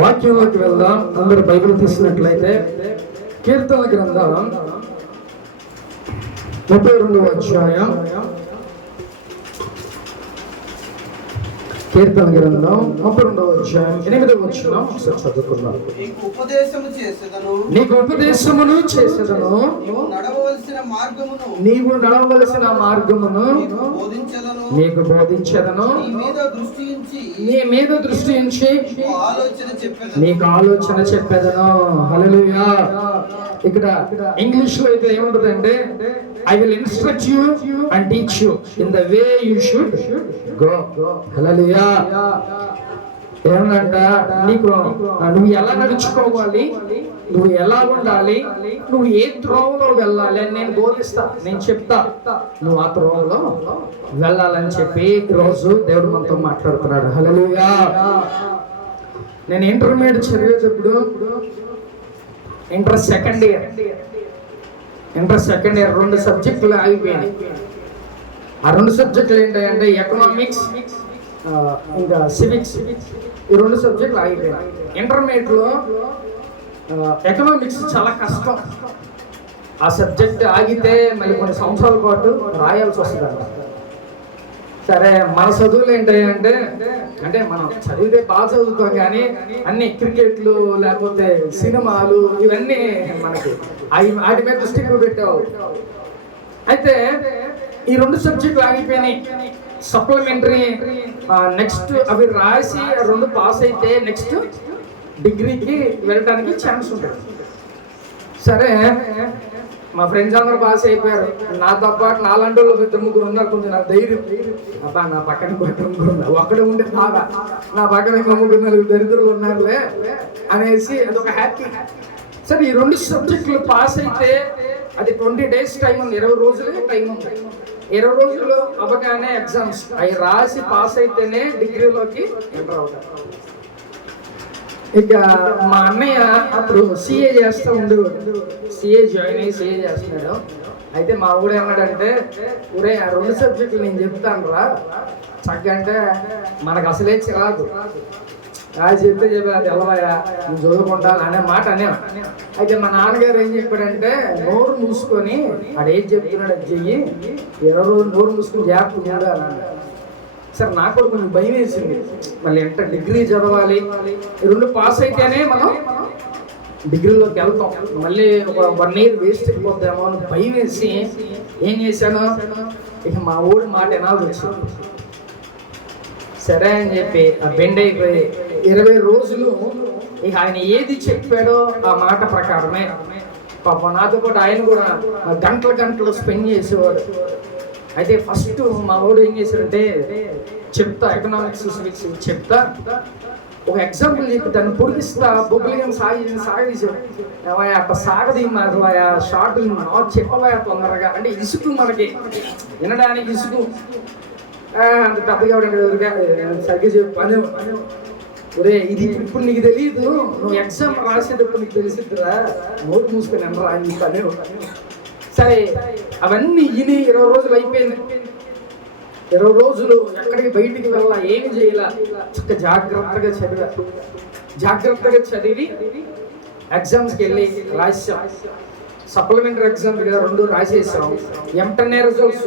వాక్యంలోకి వెళ్దాం. అందరు బైబిల్ తీసినట్లయితే కీర్తన గ్రంథం 32వ అధ్యాయం. కీర్తన గ్రంథం 32వ అధ్యాయం 8వ వచనం ఒకసారి చదువుకుందాం. నీకు ఉపదేశమును చేసేదను, నీవు నడవవలసిన మార్గమును నీకు బోధించెదను, నీ మీద దృష్టి ఉంచి నీకు ఆలోచన చెప్పేదను. హల్లెలూయా. ఇక్కడ ఇంగ్లీష్ లో అయితే ఏముంటదంటే, I will instruct you and teach you in the way you should go. Hallelujah. ఏమనంట, నీకు నువ్వు ఎలా నడుచుకోవాలి, నువ్వు ఎలా ఉండాలి, నువ్వు ఏ త్రోవలో వెళ్ళాలి అని నేను బోధిస్తా, నేను చెప్తా, నువ్వు ఆ త్రోవలో వెళ్ళాలని చెప్పి ఈరోజు దేవుడు మనతో మాట్లాడుతున్నాడు. హల్లెలూయా. నేను ఇంటర్మీడియట్ చదివేటప్పుడు ఇంటర్ సెకండ్ ఇయర్ 2 సబ్జెక్టులు ఆగిపోయాయి. ఆ 2 సబ్జెక్టులు ఏంటంటే ఎకనామిక్స్ ఇంకా సివిక్స్. ఈ 2 సబ్జెక్టులు ఆగిపోయాయి. ఇంటర్మీడియట్లో ఎకనామిక్స్ చాలా కష్టం. ఆ సబ్జెక్ట్ ఆగితే మళ్ళీ కొన్ని సంవత్సరాల పాటు రాయాల్సి వస్తుందంట. సరే, మన చదువులు ఏంటంటే, అంటే మనం చదివితే బాగా చదువుతాం, కానీ అన్ని క్రికెట్లు లేకపోతే సినిమాలు ఇవన్నీ మనకి వాటి మీద దృష్టి పెట్టావు. అయితే ఈ 2 సబ్జెక్టులు ఆగిపోయినాయి. సప్లిమెంటరీ నెక్స్ట్ అవి రాసి 2 పాస్ అయితే నెక్స్ట్ డిగ్రీకి వెళ్ళడానికి ఛాన్స్ ఉంటుంది. సరే, మా ఫ్రెండ్స్ అందరూ పాస్ అయిపోయారు. నాతో పాటు నాలాంటి వాళ్ళు 2-3 ఉన్నారు. కొంచెం నా ధైర్యం, అబ్బా నా పక్కన 2-3 ఉన్నారు, ఒక్కడే ఉండే బాగా, నా పక్కన 3-4 దరిద్రులు ఉన్నారులే అనేసి అదొక హ్యాపీ. సరే, ఈ 2 సబ్జెక్టులు పాస్ అయితే అది 20 days టైం ఉంది, 20 రోజులే టైం ఉంది. 20 రోజులు అవ్వగానే ఎగ్జామ్స్ అవి రాసి పాస్ అయితేనే డిగ్రీలోకి ఎంటర్ అవుతారు. ఇక మా అన్నయ్య అప్పుడు సిఏ చేస్తూ ఉండేవాడు. సిఏ జాయిన్ అయ్యి సిఏ చేస్తున్నాడు. అయితే మా ఊడు ఏమన్నాడంటే, ఊరే ఆ 2 సబ్జెక్టులు నేను చెప్తాను రా చక్కగా, అంటే మనకు అసలే చిరాదు, చెప్తే అది ఎలవయా నువ్వు చదువుకుంటా అనే మాట అనే. అయితే మా నాన్నగారు ఏం చెప్పాడంటే, నోరు మూసుకొని ఆడేం చెప్తున్నాడు అది చెయ్యి, 20 రోజులు నోరు మూసుకొని జాగ్రత్త అన్నాడు. సరే, నాకు కూడా కొంచెం భయం వేసింది. మళ్ళీ ఎంత డిగ్రీ చదవాలి, 2 పాస్ అయితేనే మనం డిగ్రీలోకి వెళ్తాం, మళ్ళీ ఒక 1 year వేస్ట్ అయిపోద్దామో అని భయం వేసి ఏం చేశాను, ఇక మా ఊరి మాట వినాల్సి వచ్చింది. సరే అని చెప్పి ఆ బెండ్ అయిపోయి 20 రోజులు ఇక ఆయన ఏది చెప్పాడో ఆ మాట ప్రకారమే. పాప నాతో పాటు ఆయన కూడా గంటలు స్పెండ్ చేసేవాడు. అయితే ఫస్ట్ మా వాడు ఏం చేశాడంటే, చెప్తా ఎకనామిక్స్ సివిక్స్ చెప్తా, ఒక ఎగ్జాంపుల్ చెప్పి దాన్ని పొడిగిస్తా, బొబ్బులిగా సాగదీశాడు. అట్లా సాగదీ మాట్లాయా షార్ట్ చెప్పవా తొందరగా, అంటే ఇసుకు మనకి వినడానికి ఇసుకు అంత పెద్దగా సరిగ్గా చెప్పాను. ఒరే, ఇది ఇప్పుడు నీకు తెలియదు, నువ్వు ఎగ్జామ్ రాసేటప్పుడు నీకు తెలిసిద్దురా, నోట్ మూసుకొని అనరా నీ పని. సరే, అవన్నీ ఇని 20 రోజులు అయిపోయింది. 20 రోజులు ఎక్కడికి బయటికి వెళ్ళా, ఏమి చేయాల, జాగ్రత్తగా చదివి ఎగ్జామ్స్కి వెళ్ళి రాసాం. Supplementary exam 2 రాసేసాం. వెంటనే రిజల్ట్స్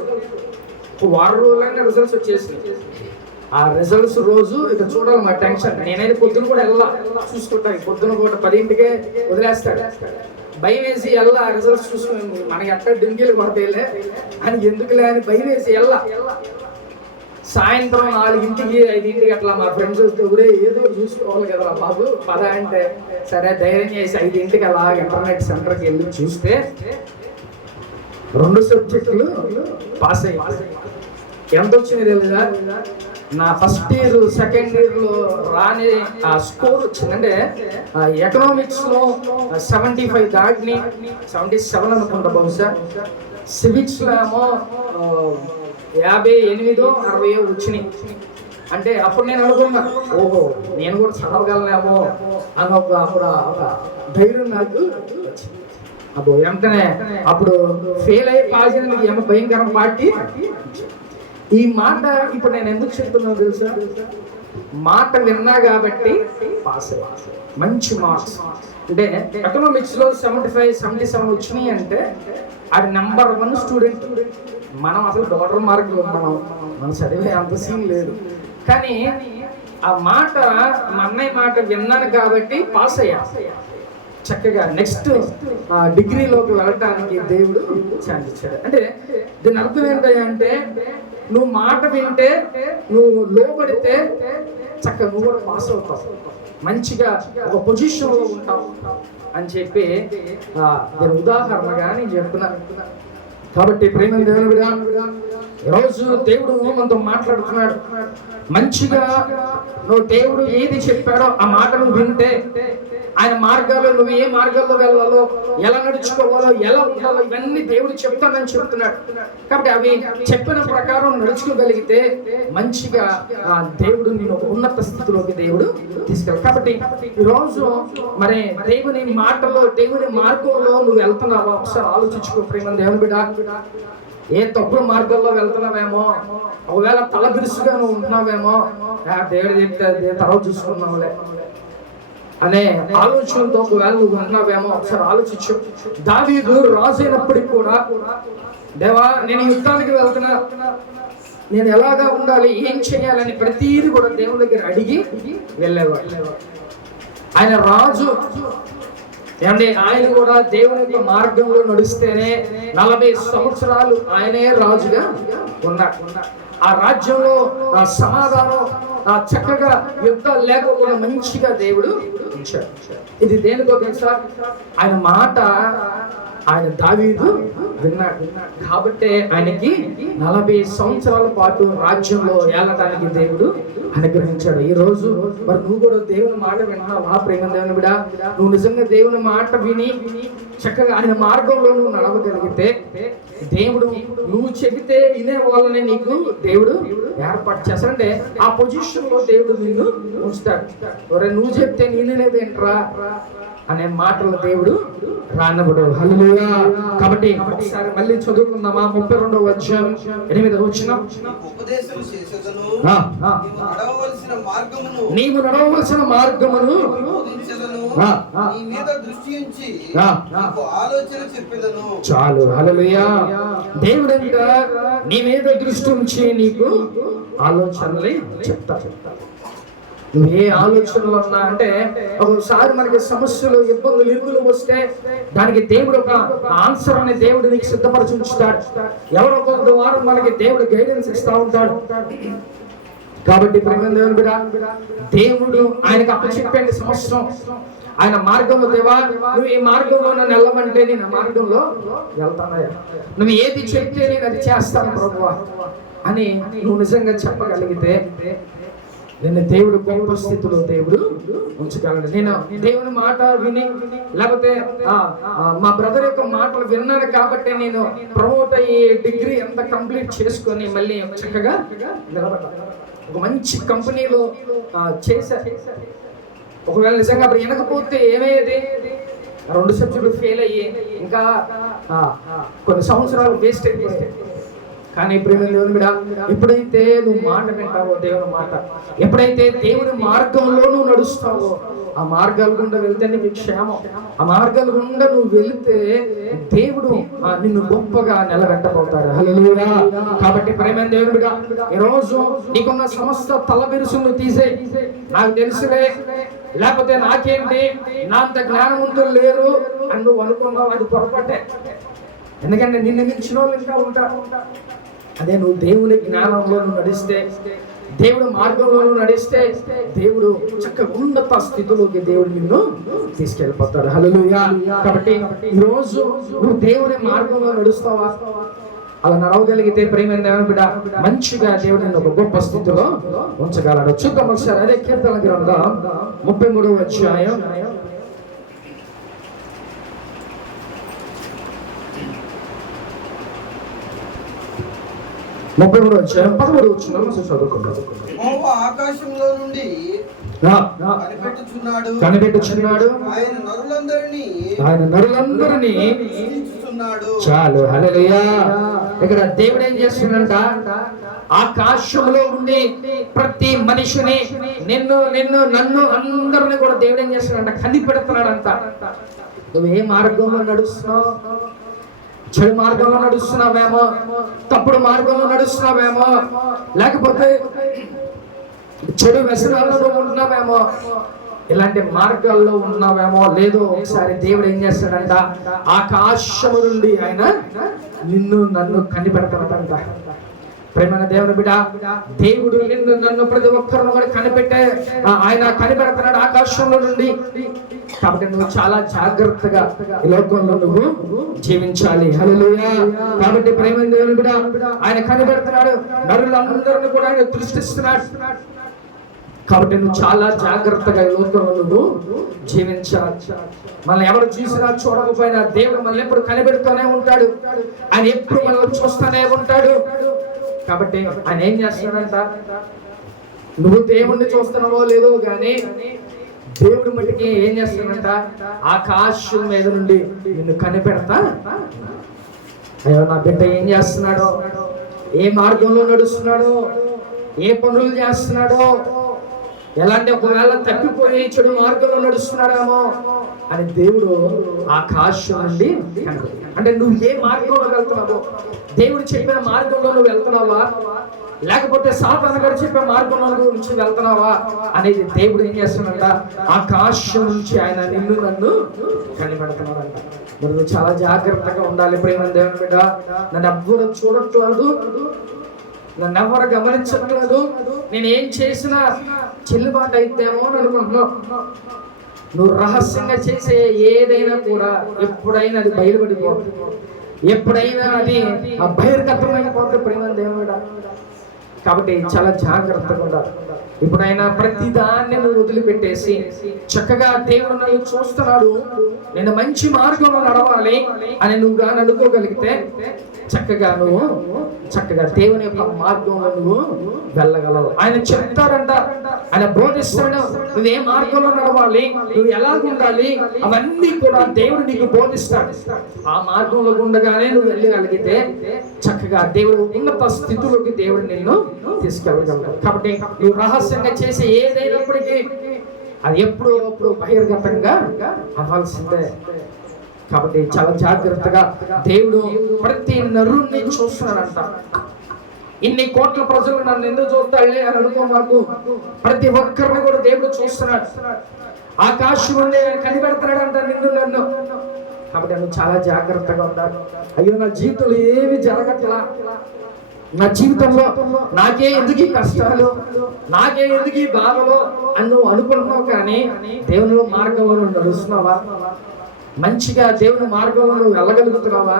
1 వారం రోజులైనా రిజల్ట్స్ వచ్చేసినాయి. ఆ రిజల్ట్స్ రోజు ఇక చూడాలి మా టెన్షన్. నేనైతే పొద్దున కూడా వెళ్ళా చూసుకుంటాను, పొద్దున కూడా 10ంటికే వదిలేస్తాడు. భయం వేసి వెళ్ళా రిజల్ట్స్ చూసుకుని, మనకి ఎట్లా డింగిలు కొడతాయిలే అని ఎందుకులే అని భయం వేసి వెళ్ళా. సాయంత్రం 4ంటికి 5ంటికి అట్లా మా ఫ్రెండ్స్ వస్తే, ఊరే ఏదో చూసుకోవాలి కదరా బాబు పద అంటే, సరే ధైర్యం చేసి 5ంటికి అలా ఇంటర్నెట్ సెంటర్కి వెళ్ళి చూస్తే 2 సబ్జెక్టులు పాస్ అయ్యాయి. ఎంత వచ్చింది తెలుసా, నా ఫస్ట్ ఇయర్ సెకండ్ ఇయర్లో రాని ఆ స్కోర్ వచ్చిందంటే, ఎకనామిక్స్లో 75 దాటిని, 77 అనుకుంటా బహుశా. సివిక్స్లో ఏమో 58-60 వచ్చినాయి. అంటే అప్పుడు నేను అనుకున్నా, ఓహో నేను కూడా చదవగలనేమో అని అప్పుడు ధైర్యం నాకు. అప్పుడు వెంటనే అప్పుడు ఫెయిల్ అయ్యి పాస్ అయినందుకు భయంకరం పార్టీ. ఈ మాట ఇప్పుడు నేను ఎందుకు చెప్తున్నాను తెలుసా, మాట విన్నా కాబట్టి పాస్ అయ్యా. మంచి మార్క్స్ అంటే ఎకనామిక్స్ లో 75, 77 వచ్చినాయి అంటే అది నెంబర్ 1 స్టూడెంట్. మనం అసలు డాలర్ మార్క్ మనం చదివే అంత సీన్ లేదు. కానీ ఆ మాట మా అన్నయ్య మాట విన్నాను కాబట్టి పాస్ అయ్యా. చక్కగా నెక్స్ట్ డిగ్రీలోకి వెళ్ళటానికి దేవుడు ఛాన్స్ ఇచ్చాడు. అంటే దీని అర్థం ఏంటంటే నువ్వు మాట వింటే, నువ్వు లోబడితే చక్కగా నువ్వు కూడా పాస్ అవుతావు, మంచిగా ఒక పొజిషన్లో ఉంటావు అని చెప్పి దీని ఉదాహరణగా నేను చెప్తున్నా. కాబట్టి ప్రేమ దేవునిగా ఈరోజు దేవుడు మనతో మాట్లాడుతున్నాడు. మంచిగా నువ్వు దేవుడు ఏది చెప్పాడో ఆ మాటను వింటే, ఆయన మార్గాల్లో నువ్వు ఏ మార్గాల్లో వెళ్ళాలో, ఎలా నడుచుకోవాలో, ఎలా ఉండాలో ఇవన్నీ దేవుడు చెప్తానని చెప్తున్నాడు. కాబట్టి అవి చెప్పిన ప్రకారం నడుచుకోగలిగితే మంచిగా దేవుడు నేను ఒక ఉన్నత స్థితిలోకి దేవుడు తీసుకెళ్ళాలి. కాబట్టి ఈరోజు మరి దేవుని మాటలో, దేవుని మార్గంలో నువ్వు వెళ్తున్నావా ఒకసారి ఆలోచించుకో ప్రేమ దేవుని బిడ్డ. ఏ తప్పుడు మార్గంలో వెళ్తున్నావేమో, ఒకవేళ తల బిరుసుగా నువ్వు ఉంటున్నావేమో, దేవుడు చెప్తే తర్వాత చూసుకున్నావులే అనే ఆలోచనతో ఒకవేళ నువ్వు ఉన్నావేమో ఒకసారి ఆలోచించు. దావీదు రాజు అయినప్పటికీ కూడా, దేవా నేను యుద్ధానికి వెళ్తున్నా, నేను ఎలాగా ఉండాలి, ఏం చేయాలని ప్రతిదీ కూడా దేవుని దగ్గర అడిగి వెళ్ళేవాడు. ఆయన రాజు ఏమంటే ఆయన కూడా దేవుని యొక్క మార్గంలో నడిస్తేనే 40 సంవత్సరాలు ఆయనే రాజుగా ఉన్నాడు. ఆ రాజ్యంలో సమాధానం చక్కగా యుద్ధాలు లేకపోకుండా మంచిగా దేవుడు ఉంచాడు. ఇది దేనికో తెలుసా? ఆయన మాట ఆయన దావీదు విన్నాడు కాబట్టి ఆయనకి 40 సంవత్సరాల పాటు రాజ్యంలో ఏలటానికి దేవుడు అనుగ్రహించాడు. ఈ రోజు మరి నువ్వు కూడా దేవుని మాట విన్నావా ప్రేమ దేవుని బిడ్డ? నువ్వు నిజంగా దేవుని మాట విని చక్కగా ఆయన మార్గంలో నువ్వు నడవగలిగితే, దేవుడు నువ్వు చెబితే వినే వాళ్ళని నీకు దేవుడు ఏర్పాటు చేస్తాడంటే ఆ పొజిషన్ లో దేవుడు నిన్ను ఉంచుతాడు. నువ్వు చెప్తే నేనేదేంట్రా అనే మాటలు దేవుడు రానబడు. హల్లెలూయా. కాబట్టి ఒకసారి మళ్ళీ చదువుకుందామా? 32వ అధ్యాయం 8వ వచనం. నీవు నడవవలసిన మార్గమును చాలు. హల్లెలూయా. దేవుడంట నీ మీద దృష్టి ఉంచి నీకు ఆలోచనలు చెప్తాడు. నువ్వు ఏ ఆలోచనలు ఉన్నా అంటే, ఒకసారి మనకి సమస్యలు, ఇబ్బందులు, ఇరుకులు వస్తే దానికి దేవుడు ఒక ఆన్సర్ అనే దేవుడు నీకు సిద్ధపరిచి ఉంచుతాడు. ఎవరో ఒక ద్వారా మనకి దేవుడు గైడెన్స్ ఇస్తా ఉంటాడు. కాబట్టి ప్రేమ దేవుని బిడ్డ, దేవుడు ఆయనకు అప్పచెప్పండి సంవత్సరం ఆయన మార్గంలో, దేవా నువ్వు ఈ మార్గంలో నన్ను వెళ్ళమంటే నేను ఆ మార్గంలో వెళ్తానయ్యా, నువ్వు ఏది చెప్తే నేను అది చేస్తాను ప్రభువా అని నువ్వు నిజంగా చెప్పగలిగితే నిన్ను దేవుడు గొప్ప స్థితిలో దేవుడు ఉంచగలడు. నేను దేవుని మాట విని, లేకపోతే మా బ్రదర్ యొక్క మాటలు విన్నాను కాబట్టి నేను ప్రమోట్ అయ్యి డిగ్రీ అంతా కంప్లీట్ చేసుకొని మళ్ళీ చక్కగా నిలబడ్డా, ఒక మంచి కంపెనీలో చేశా. ఒకవేళ నిజంగా అప్పుడు వినకపోతే ఏమయ్యేది? 2 సబ్జెక్టులు ఫెయిల్ అయ్యి ఇంకా కొన్ని సంవత్సరాలు వేస్ట్ అయిపోయాయి. కానీ ప్రేమ దేవుని బిడ్డ, ఎప్పుడైతే నువ్వు మాట వింటావో, దేవుని మాట, ఎప్పుడైతే దేవుని మార్గంలో నువ్వు నడుస్తావో, ఆ మార్గాల గుండా వెళ్తే నీకు క్షేమం. ఆ మార్గాల గుండా నువ్వు వెళితే దేవుడు నిన్ను గొప్పగా నిలబెట్టబోతాడు. హల్లెలూయా. కాబట్టి ప్రేమ దేవుని బిడ్డ, ఈరోజు నీకున్న సమస్త తలబిరుసును తీసే, నాకు తెలుసులే, లేకపోతే నాకేంటి, నా అంత జ్ఞానవంతులు లేరు అని నువ్వు అనుకున్నావు, అది పొరపాటే. ఎందుకంటే నిన్ను మించిన వాళ్ళు ఇంకా ఉంటారు. అదే నువ్వు దేవుని జ్ఞానంలో నడిస్తే, దేవుడు మార్గంలో నడిస్తే, దేవుడు చక్కగా ఉన్నత స్థితిలోకి దేవుడు నిన్ను తీసుకెళ్ళిపోతాడు. హల్లెలూయా. కాబట్టి ఈరోజు నువ్వు దేవుని మార్గంలో నడుస్తావా? అలా నడవగలిగితే ప్రేమ దేవుని బిడ్డ, మంచిగా దేవుడు నిన్ను ఒక గొప్ప స్థితిలో ఉంచగలడు. చూద్దాం ఒకసారి అదే కీర్తన గ్రంథం 33వ అధ్యాయం 33వ అధ్యాయం 13వ వచనం చదువుకుందాం. ఆకాశంలో నుండి కనిపెట్టుచున్నాడు, ఆయన నరులందరినీ చాలు. హల్లెలూయా. ఇక్కడ దేవుడు ఏం చేస్తున్నాడంట? ఆకాశంలో ఉండి ప్రతి మనిషిని నిన్ను నన్ను అందరిని కూడా దేవుడు ఏం చేస్తున్నాడంట, కనిపెడుతున్నాడంట. నువ్వు ఏ మార్గంలో నడుస్తున్నావు? చెడు మార్గంలో నడుస్తున్నావేమో, తప్పుడు మార్గంలో నడుస్తున్నావేమో, లేకపోతే చెడు వ్యసనాల్లో నువ్వు ఉంటున్నావేమో, ఇలాంటి మార్గాల్లో ఉన్నావేమో. లేదు, ఒకసారి దేవుడు ఏం చేస్తాడంట, ఆకాశము నుండి ఆయన నిన్ను నన్ను కనిపెడతాడంట. ప్రేమైన దేవుని బిడ్డ, దేవుడు నిన్ను నన్ను ప్రతి ఒక్కరిని కూడా కనిపెట్టే ఆయన కనిపెడుతున్నాడు ఆకాశంలో నుండి. కాబట్టి నువ్వు చాలా జాగ్రత్తగా ఈ లోకంలో నువ్వు జీవించాలి. హల్లెలూయా. కాబట్టి ప్రేమైన దేవుని బిడ్డ, ఆయన కనిపెడుతున్నాడు, నరులందరినీ కూడా ఆయన దృష్టిస్తున్నాడు. కాబట్టి నువ్వు చాలా జాగ్రత్తగా ఈ లోకంలో నువ్వు జీవించాలి. మనల్ని ఎవరు చూసినా చూడకపోయినా దేవుడు మనల్ని ఎప్పుడు కనిపెడుతూనే ఉంటాడు. ఆయన ఎప్పుడు మనల్ని చూస్తూనే ఉంటాడు. కాబట్టి ఆయన ఏం చేస్తున్నాడంట, నువ్వు దేవుణ్ణి చూస్తున్నావో లేదో గానీ దేవుడి మట్టికి ఏం చేస్తున్నాడంట, ఆకాశం మీద నుండి నిన్ను కనిపెడతా. అయ్యో నా బిడ్డ ఏం చేస్తున్నాడో, ఏ మార్గంలో నడుస్తున్నాడో, ఏ పనులు చేస్తున్నాడో, ఎలాంటి ఒకవేళ తప్పిపోయి చెడు మార్గంలో నడుస్తున్నాడేమో అని దేవుడు ఆకాశం నుండి అంటే నువ్వు ఏ మార్గంలో వెళ్తున్నావో, దేవుడు చెప్పిన మార్గంలో నువ్వు వెళ్తున్నావా, లేకపోతే సాతాను గారు చెప్పే మార్గంలో నుంచి వెళ్తున్నావా అనేది దేవుడు ఏం చేస్తున్నాడంట, ఆకాశం నుంచి ఆయన నిన్ను నన్ను కనిపెడుతున్నాడంట. మరి నువ్వు చాలా జాగ్రత్తగా ఉండాలి. ప్రేమ దేవుని బిడ్డ, నన్ను ఎవ్వరు చూడట్లేదు, నన్ను ఎవరు గమనించట్లేదు, నేను ఏం చేసినా చెల్లుబాటు అయితేమో అని అనుకుంటున్నావు. నువ్వు రహస్యంగా చేసే ఏదైనా కూడా ఎప్పుడైనా అది బయలుపడిపోతుంది, ఎప్పుడైనా అది బహిర్గతమైపోతుంది. ప్రేమ దేవుడా, కాబట్టి చాలా జాగ్రత్తగా ఉండాలి. ఇప్పుడైనా ప్రతి దాన్ని నువ్వు వదిలిపెట్టేసి చక్కగా దేవుడు నన్ను చూస్తున్నాడు, నేను మంచి మార్గంలో నడవాలి అని నువ్వు కానీ అనుకోగలిగితే చక్కగా దేవుని యొక్క మార్గంలో నువ్వు వెళ్ళగలవు. ఆయన చెప్తాడంట, ఆయన బోధిస్తాడు, నువ్వు ఏ మార్గంలో నడవాలి, నువ్వు ఎలా ఉండాలి, అవన్నీ కూడా దేవుడు నీకు బోధిస్తాడు. ఆ మార్గంలో ఉండగానే నువ్వు వెళ్ళగలిగితే చక్కగా దేవుడు ఉన్నత స్థితిలోకి దేవుడు నిన్ను తీసుకెళ్ళగలడు. కాబట్టి నువ్వు రహస్యంగా చేసే ఏదైనప్పటికీ అది ఎప్పుడు బహిర్గతంగా అవ్వాల్సిందే. కాబట్టి చాలా జాగ్రత్తగా దేవుడు ప్రతి నరుణ్ణి చూస్తున్నాడంట. ఇన్ని కోట్ల ప్రజలు నన్ను ఎందుకు చూస్తాడులే అని అనుకో, మాకు ప్రతి ఒక్కరిని కూడా దేవుడు చూస్తున్నాడు. ఆకాశం నుండి కనిపెడుతున్నాడంట నిన్ను నన్ను. కాబట్టి నువ్వు చాలా జాగ్రత్తగా ఉండాలి. అయ్యో నా జీవితంలో ఏమి జరగట్లా, నా జీవితంలో నాకే ఎందుకు ఈ కష్టాలు, నాకే ఎందుకు ఈ బాధలు అని నువ్వు అనుకుంటున్నావు. కానీ దేవునిలో మార్గంలో నడుస్తున్నావా, మంచిగా దేవుని మార్గంలో నువ్వు వెళ్ళగలుగుతున్నావా,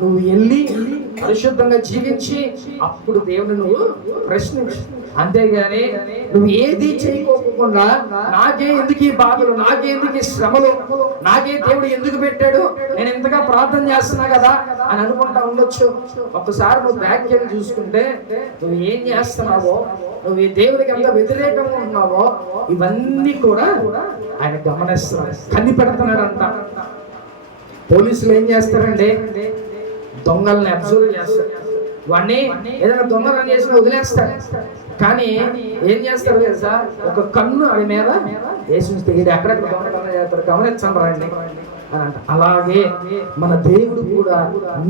నువ్వు వెళ్ళి పరిశుద్ధంగా జీవించి అప్పుడు దేవుని నువ్వు ప్రశ్నించు. అంతేగాని నువ్వు ఏది చేయకోకుండా నాకే ఎందుకు ఈ బాధలు, నాకే ఎందుకు ఈ శ్రమలు, నాకే దేవుడు ఎందుకు పెట్టాడు, నేను ఇంతగా ప్రార్థన చేస్తున్నా కదా అని అనుకుంటా ఉండొచ్చు. ఒక్కసారి నువ్వు బ్యాక్ వెళ్ళి చూసుకుంటే నువ్వు ఏం చేస్తున్నావో, నువ్వు ఈ దేవుడికి ఎంత వ్యతిరేకంగా ఉన్నావో ఇవన్నీ కూడా ఆయన గమనిస్తున్నాడు, కనిపెడుతున్నాడు అంట. పోలీసులు ఏం చేస్తారండి, దొంగల్ని అబ్జర్వ్ చేస్తారు. వాడిని ఏదైనా దొంగతనం చేసిన వదిలేస్తారు. కానీ ఏం చేస్తారు తెలుసా, ఒక కన్ను అది మీద వేసి ఇది ఎక్కడెక్కడ దొంగతనం చేస్తారు గమనించండి రండి అని అంట. అలాగే మన దేవుడు కూడా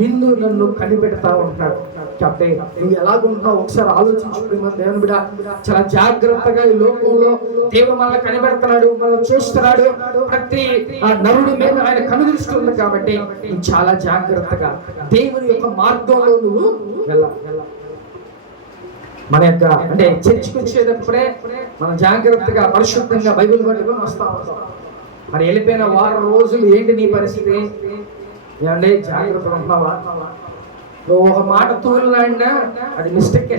నిన్ను నన్ను కనిపెడతా ఉంటాడు. కాబట్టి నువ్వు ఎలాగుంటున్నావు ఒకసారి ఆలోచించుకుని మన దేవుని బిడ్డ చాలా జాగ్రత్తగా ఈ లోకంలో దేవుడు మనల్ని కనిపెడుతున్నాడు, మనల్ని చూస్తున్నాడు. ప్రతి నరుడి మీద ఆయన కనుదృష్టి ఉంది. కాబట్టి నువ్వు చాలా జాగ్రత్తగా దేవుని యొక్క మార్గంలో నువ్వు వెళ్ళాలి. మన యొక్క అంటే చర్చికి వచ్చేటప్పుడే మనం జాగ్రత్తగా పరిశుద్ధంగా బైబిల్ పట్టుకొని వస్తా ఉంటాం. మరి వెళ్ళిపోయిన వారం రోజులు ఏంటి నీ పరిస్థితి? ఏమంటే జాగ్రత్తగా ఉంటున్నావా? నువ్వు ఒక మాట తూలినా అది మిస్టేక్.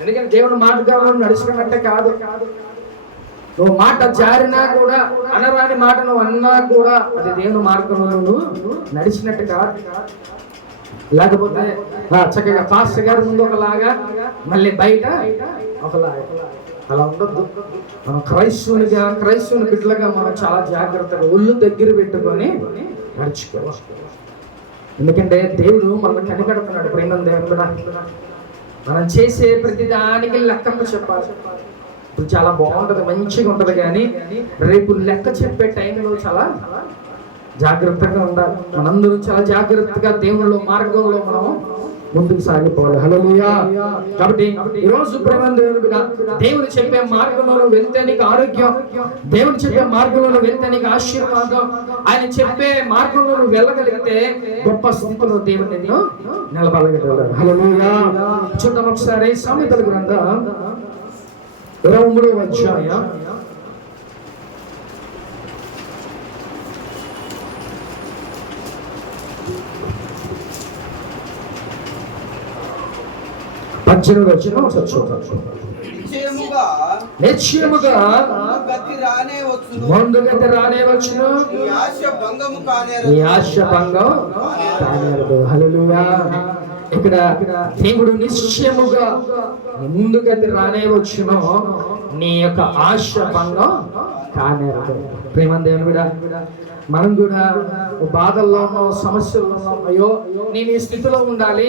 ఎందుకంటే దేవుని మార్గంలో నడుచుకున్నట్టే కాదు. నువ్వు మాట జారినా కూడా, అనరాని మాట నువ్వు అన్నా కూడా అది దేవుని మార్గంలో నువ్వు నడిచినట్టు కాదు. లేకపోతే చక్కగా పాస్టర్ గారి ముందు ఒకలాగా, మళ్ళీ బయట ఒకలాగా, అలా ఉండొద్దు. మనం క్రైస్తవుని బిడ్డలుగా మనం చాలా జాగ్రత్తగా ఒళ్ళు దగ్గర పెట్టుకొని నడుచుకోవాలి. ఎందుకంటే దేవుడు మనల్ని కనిపెడుతున్నాడు. ప్రేమ దేవుడు మనం చేసే ప్రతి దానికి లెక్కలు చెప్పాలి. ఇప్పుడు చాలా బాగుంటుంది, మంచిగా ఉంటుంది, కానీ రేపు లెక్క చెప్పే టైంలో చాలా జాగ్రత్తగా ఉండాలి. మనందరూ చాలా జాగ్రత్తగా దేవుళ్ళ మార్గంలో మనం ముందుకు సాగిపోవాలి. హల్లెలూయా. కాబట్టి ఈరోజు ప్రేమ దేవుని బిడ్డ, దేవుడు చెప్పే మార్గంలో వెళ్తే నీకు ఆరోగ్యం, దేవుడు చెప్పే మార్గంలో వెళ్తే నీకు ఆశీర్వాదం, ఆయన చెప్పే మార్గంలో నువ్వు వెళ్ళగలిగితే గొప్ప స్థితిలో దేవుడు నిన్ను నిలబడగలడు. హల్లెలూయా. చూద్దాం ఒకసారి సామెతల గ్రంథం 23వ అధ్యాయం 18వ వచనం ఒకసారి చూద్దాం. నిశ్చయముగా ముందు గతి రానే వచ్చును, ఈ ఆశ భంగం కానేరదు. హల్లెలూయా. ఇక్కడ దేవుడు నిశ్చయముగా ముందు గతి రానే వచ్చును, నీ యొక్క ఆశ భంగం కానేరదు. ప్రేమ దేవుని బిడ్డ, మనం కూడా బాధల్లో ఉన్నాం, సమస్యల్లో ఉన్నాం. అయ్యో నేను ఈ స్థితిలో ఉండాలి,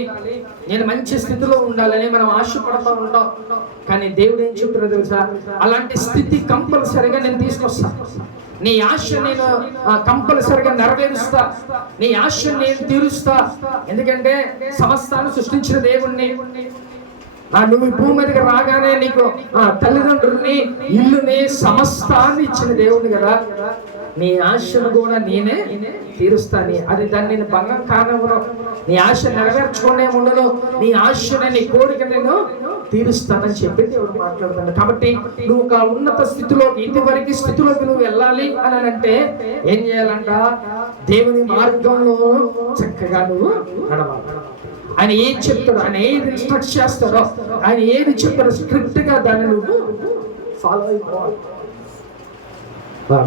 నేను మంచి స్థితిలో ఉండాలని మనం ఆశపడతా ఉంటాం. కానీ దేవుడు ఏం చెప్తున్నారో తెలుసా? అలాంటి స్థితి కంపల్సరిగా నేను తీసుకొస్తా, నీ ఆశ నేను కంపల్సరిగా నెరవేరుస్తా, నీ ఆశ నేను తీరుస్తా. ఎందుకంటే సమస్తాన్ని సృష్టించిన దేవుణ్ణి, నువ్వు ఈ భూమి మీదకి రాగానే నీకు తల్లిదండ్రుల్ని, ఇల్లుని, సమస్తాన్ని ఇచ్చిన దేవుణ్ణి కదా. నీ ఆశను కూడా నేనే తీరుస్తాను. అది దాన్ని నేను భంగం కానివ్వను, నీ ఆశ నెరవేర్చుకునే ఉండను, నీ ఆశని, నీ కోరిక నేను తీరుస్తానని చెప్పి దేవుడు మాట్లాడుతాను. కాబట్టి నువ్వు ఒక ఉన్నత స్థితిలోకి, ఇంతవరకు స్థితిలోకి నువ్వు వెళ్ళాలి అని అంటే ఏం చేయాలంట? దేవుని మార్గంలో చక్కగా నువ్వు నడవాలి. ఆయన ఏం చెప్తాడో, ఆయన ఏది ఇన్స్ట్రక్ట్ చేస్తాడో, ఆయన ఏది చెప్తాడో స్ట్రిక్ట్ గా దాన్ని నువ్వు ఫాలో అయిపోవాలి.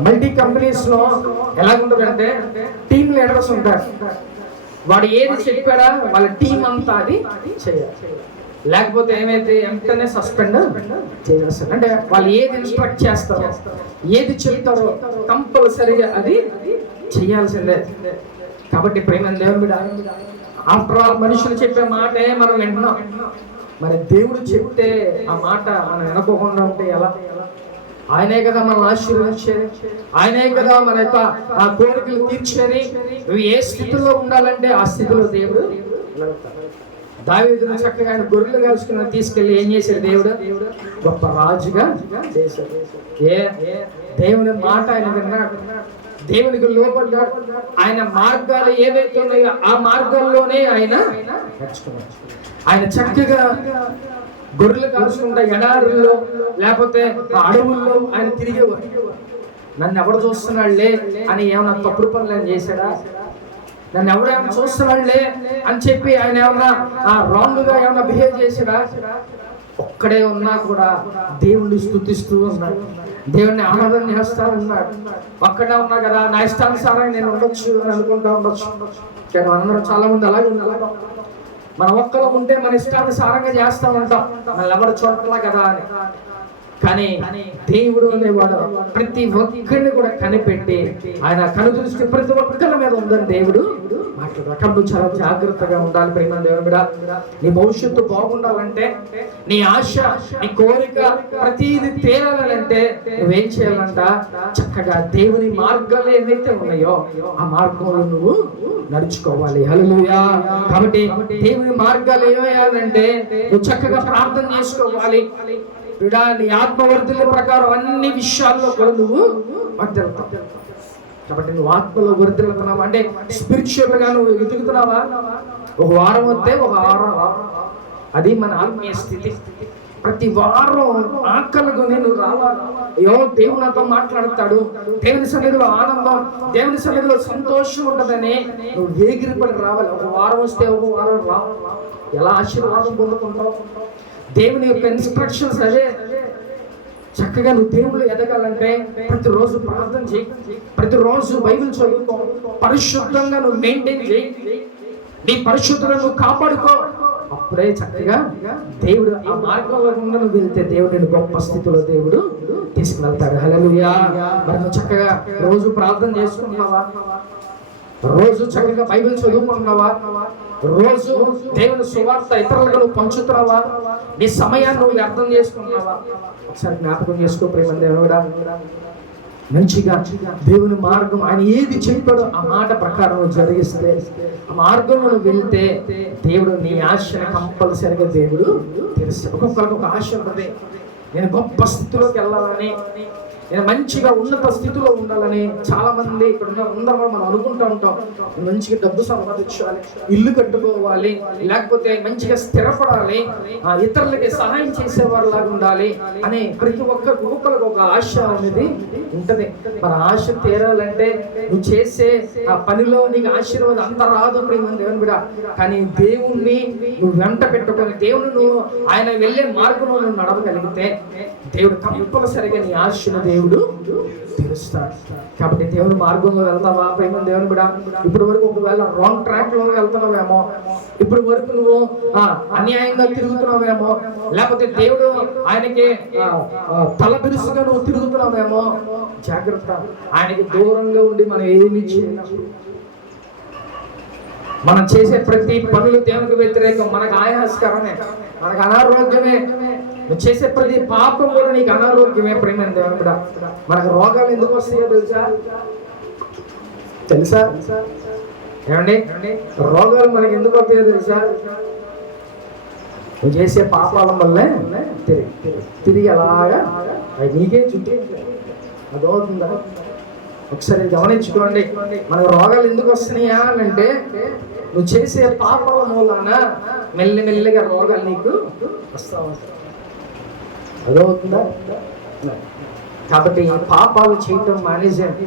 మల్టీ కంపెనీస్ లో ఎలాగుంటుందంటే టీమ్ లీడర్స్ ఉంటారు. వాడు ఏది చెప్పాడా వాళ్ళ టీం అంతా అది చేయాలి, లేకపోతే ఏమైతే వెంటనే సస్పెండ్ చేసేస్తారు. అంటే వాళ్ళు ఏది ఇన్స్ట్రక్ట్ చేస్తారో, ఏది చెప్తారో కంపల్సరీగా అది చేయాల్సిందే. కాబట్టి ప్రేమ దేవుని బిడ్డ, ఆఫ్టర్ ఆల్ మనుషులు చెప్పే మాటే మనం వింటున్నాం, మరి దేవుడు చెప్తే ఆ మాట మనం వినకోకుండా ఉంటే ఎలా? ఆయనే కదా మనల్ని ఆశీర్వదించేది, ఆయనే కదా మన యొక్క ఆ కోరికలు తీర్చేది. నువ్వు ఏ స్థితిలో ఉండాలంటే ఆ స్థితిలో దేవుడు. దావీదును చక్కగా ఆయన గొర్రెలు కాల్చుకుని తీసుకెళ్లి ఏం చేశాడు? దేవుడు గొప్ప రాజుగా చేశాడు. దేవుని మాట ఆయన విన్నాడు, దేవునికి లోపడ్డాడు. ఆయన మార్గాలు ఏవైతే ఉన్నాయో ఆ మార్గాల్లోనే ఆయన నడుచుకున్నాడు. ఆయన చక్కగా గొర్రెలు కాల్చుకుంటా ఎడారుల్లో లేకపోతే అడవుల్లో ఆయన తిరిగేవాడు. నన్ను ఎవడు చూస్తున్నాడులే అని ఏమన్నా తప్పుడు పనులు ఆయన చేశాడా? నన్ను ఎవడేమన్నా చూస్తున్నాడులే అని చెప్పి ఆయన ఏమన్నా రాంగ్ గా ఏమన్నా బిహేవ్ చేశాడా? ఒక్కడే ఉన్నా కూడా దేవుణ్ణి స్తుతిస్తూ ఉన్నాడు, దేవుణ్ణి ఆరాధన చేస్తా ఉన్నాడు. ఒక్కడే ఉన్నా కదా నా ఇష్టానుసారంగా నేను ఉండొచ్చు అని అనుకుంటా ఉండొచ్చు. కానీ అందరూ చాలా మంది అలాగే ఉన్నారు. మనం ఒక్కలో ఉంటే మన ఇష్టానుసారంగా చేస్తా ఉంటాం, మనల్ని ఎవరు చూడట్లా కదా అని. కానీ దేవుడు అనేవాడు ప్రతి ఒక్కరిని కూడా కనిపెట్టి ఆయన కనుదృష్టి ప్రతి ఒక్కరి మీద ఉందని దేవుడు మాట్లాడు. చాలా జాగ్రత్తగా ఉండాలి ప్రేమ దేవుని బిడ్డ. నీ భవిష్యత్తు బాగుండాలంటే, నీ ఆశ, నీ కోరిక ప్రతిది తీరాలంటే నువ్వేం చేయాలంట? చక్కగా దేవుని మార్గాలు ఏవైతే ఉన్నాయో ఆ మార్గంలో నువ్వు నడుచుకోవాలి. హల్లెలూయా. కాబట్టి దేవుని మార్గాలు ఏమయ్యాలంటే నువ్వు చక్కగా ప్రార్థన చేసుకోవాలి. నీ ఆత్మవర్ధుల ప్రకారం అన్ని విషయాల్లో కూడా నువ్వు వర్ధిల్లుతావు. కాబట్టి నువ్వు ఆత్మలో వర్ధిల్లుతున్నావు అంటే స్పిరిచువల్ గా నువ్వు ఎదుగుతున్నావా? ఒక వారం వస్తే ఒక వారం, అది మన ఆత్మీయ స్థితి. ప్రతి వారం ఆకలిని నువ్వు రావాలి. అయ్యో దేవుడు నాతో మాట్లాడతాడు, దేవుని సన్నిధిలో ఆనందం, దేవుని సన్నిధిలో సంతోషం ఉంటుందని నువ్వు వేగిరిపడి రావాలి. ఒక వారం వస్తే ఒక వారం రావాలి. ఎలా ఆశీర్వాదం పొందుకుంటావు? దేవుని యొక్క ఇన్స్ట్రక్షన్స్ అదే. చక్కగా నువ్వు దేవుళ్ళు ఎదగాలంటే ప్రతిరోజు ప్రార్థన చేయి, ప్రతిరోజు బైబిల్ చదువుకో, పరిశుద్ధంగా నువ్వు మెయింటైన్ చేయి, నీ పరిశుద్ధులను నువ్వు కాపాడుకో. అప్పుడే చక్కగా దేవుడు ఆ మార్గంలో నువ్వు వెళ్తే దేవుడిని గొప్ప స్థితిలో దేవుడు తీసుకువెళ్తాడు. హల్లెలూయా. మరి నువ్వు చక్కగా రోజు ప్రార్థన చేసుకుంటావా? రోజు చక్కగా బైబిల్ చదువుకుంటున్నావా? రోజు దేవుని సువార్త ఇతరులకు నువ్వు పంచుతున్నావా? నీ సమయాన్ని నువ్వు అర్థం చేసుకుంటున్నావా? ఒకసారి జ్ఞాపకం చేసుకో ప్రేమ దేవుడా. మంచిగా దేవుని మార్గం ఆయన ఏది చెప్పాడో ఆ మాట ప్రకారం జరిగిస్తే, ఆ మార్గంలో నువ్వు వెళ్తే దేవుడు నీ ఆశను కంపల్సరిగా దేవుడు తెలుసు. ఒక్కొక్కరికి ఒక ఆశ ఉంటుంది. నేను గొప్ప స్థితిలోకి వెళ్ళాలని, నేను మంచిగా ఉన్నత స్థితిలో ఉండాలని చాలా మంది ఇక్కడ ఉన్న అందరూ మనం అనుకుంటూ ఉంటాం. మంచిగా డబ్బు సంపాదించాలి, ఇల్లు కట్టుకోవాలి, లేకపోతే మంచిగా స్థిరపడాలి, ఇతరులకి సహాయం చేసేవారు లాగా ఉండాలి అని ప్రతి ఒక్కరికి ఒక ఆశ అనేది ఉంటది. మన ఆశ తీరాలంటే నువ్వు చేసే ఆ పనిలో నీకు ఆశీర్వాదం అంత రాదు ప్రేమ దేవుని బిడ్డ. కానీ దేవుణ్ణి నువ్వు వెంట పెట్టుకొని దేవుని నువ్వు ఆయన వెళ్ళే మార్గంలో నువ్వు నడవగలిగితే దేవుడు కంపల్సరిగా నీ ఆశను దేవుడు తీరుస్తాడు. కాబట్టి దేవుని మార్గంలో వెళ్తావా ప్రేమ దేవుని బిడ్డ? ఇప్పుడు వరకు ఒకవేళ రాంగ్ ట్రాక్ లో వెళ్తున్నావేమో, ఇప్పుడు వరకు నువ్వు అన్యాయంగా తిరుగుతున్నావేమో, లేకపోతే దేవుడు ఆయనకి తల బిరుసుగా నువ్వు తిరుగుతున్నావేమో, జాగ్రత్త. ఆయనకి దూరంగా ఉండి మనం ఏమి చేయలేము. మనం చేసే ప్రతి పనులు దేవునికి వ్యతిరేకం, మనకు ఆయాస్కరమే, మనకు అనారోగ్యమే. నువ్వు చేసే ప్రతి పాపం కూడా నీకు అనారోగ్యమే ప్రేమ దేవుని బిడ్డ. మనకు రోగాలు ఎందుకు వస్తాయో తెలుసా? ఏమండి, రోగాలు మనకి ఎందుకు వస్తాయో తెలుసా? నువ్వు చేసే పాపాల వల్లే తిరిగి అలాగా అవి నీకే చుట్టి అదవుతుందా? ఒకసారి గమనించుకోండి. మనకు రోగాలు ఎందుకు వస్తున్నాయా అంటే నువ్వు చేసే పాపాల మూలాన మెల్లిమెల్లిగా రోగాలు నీకు వస్తా ఉంటాయి. అదవుతుందా? కాబట్టి పాపాలు చేయటం మానేసేయండి.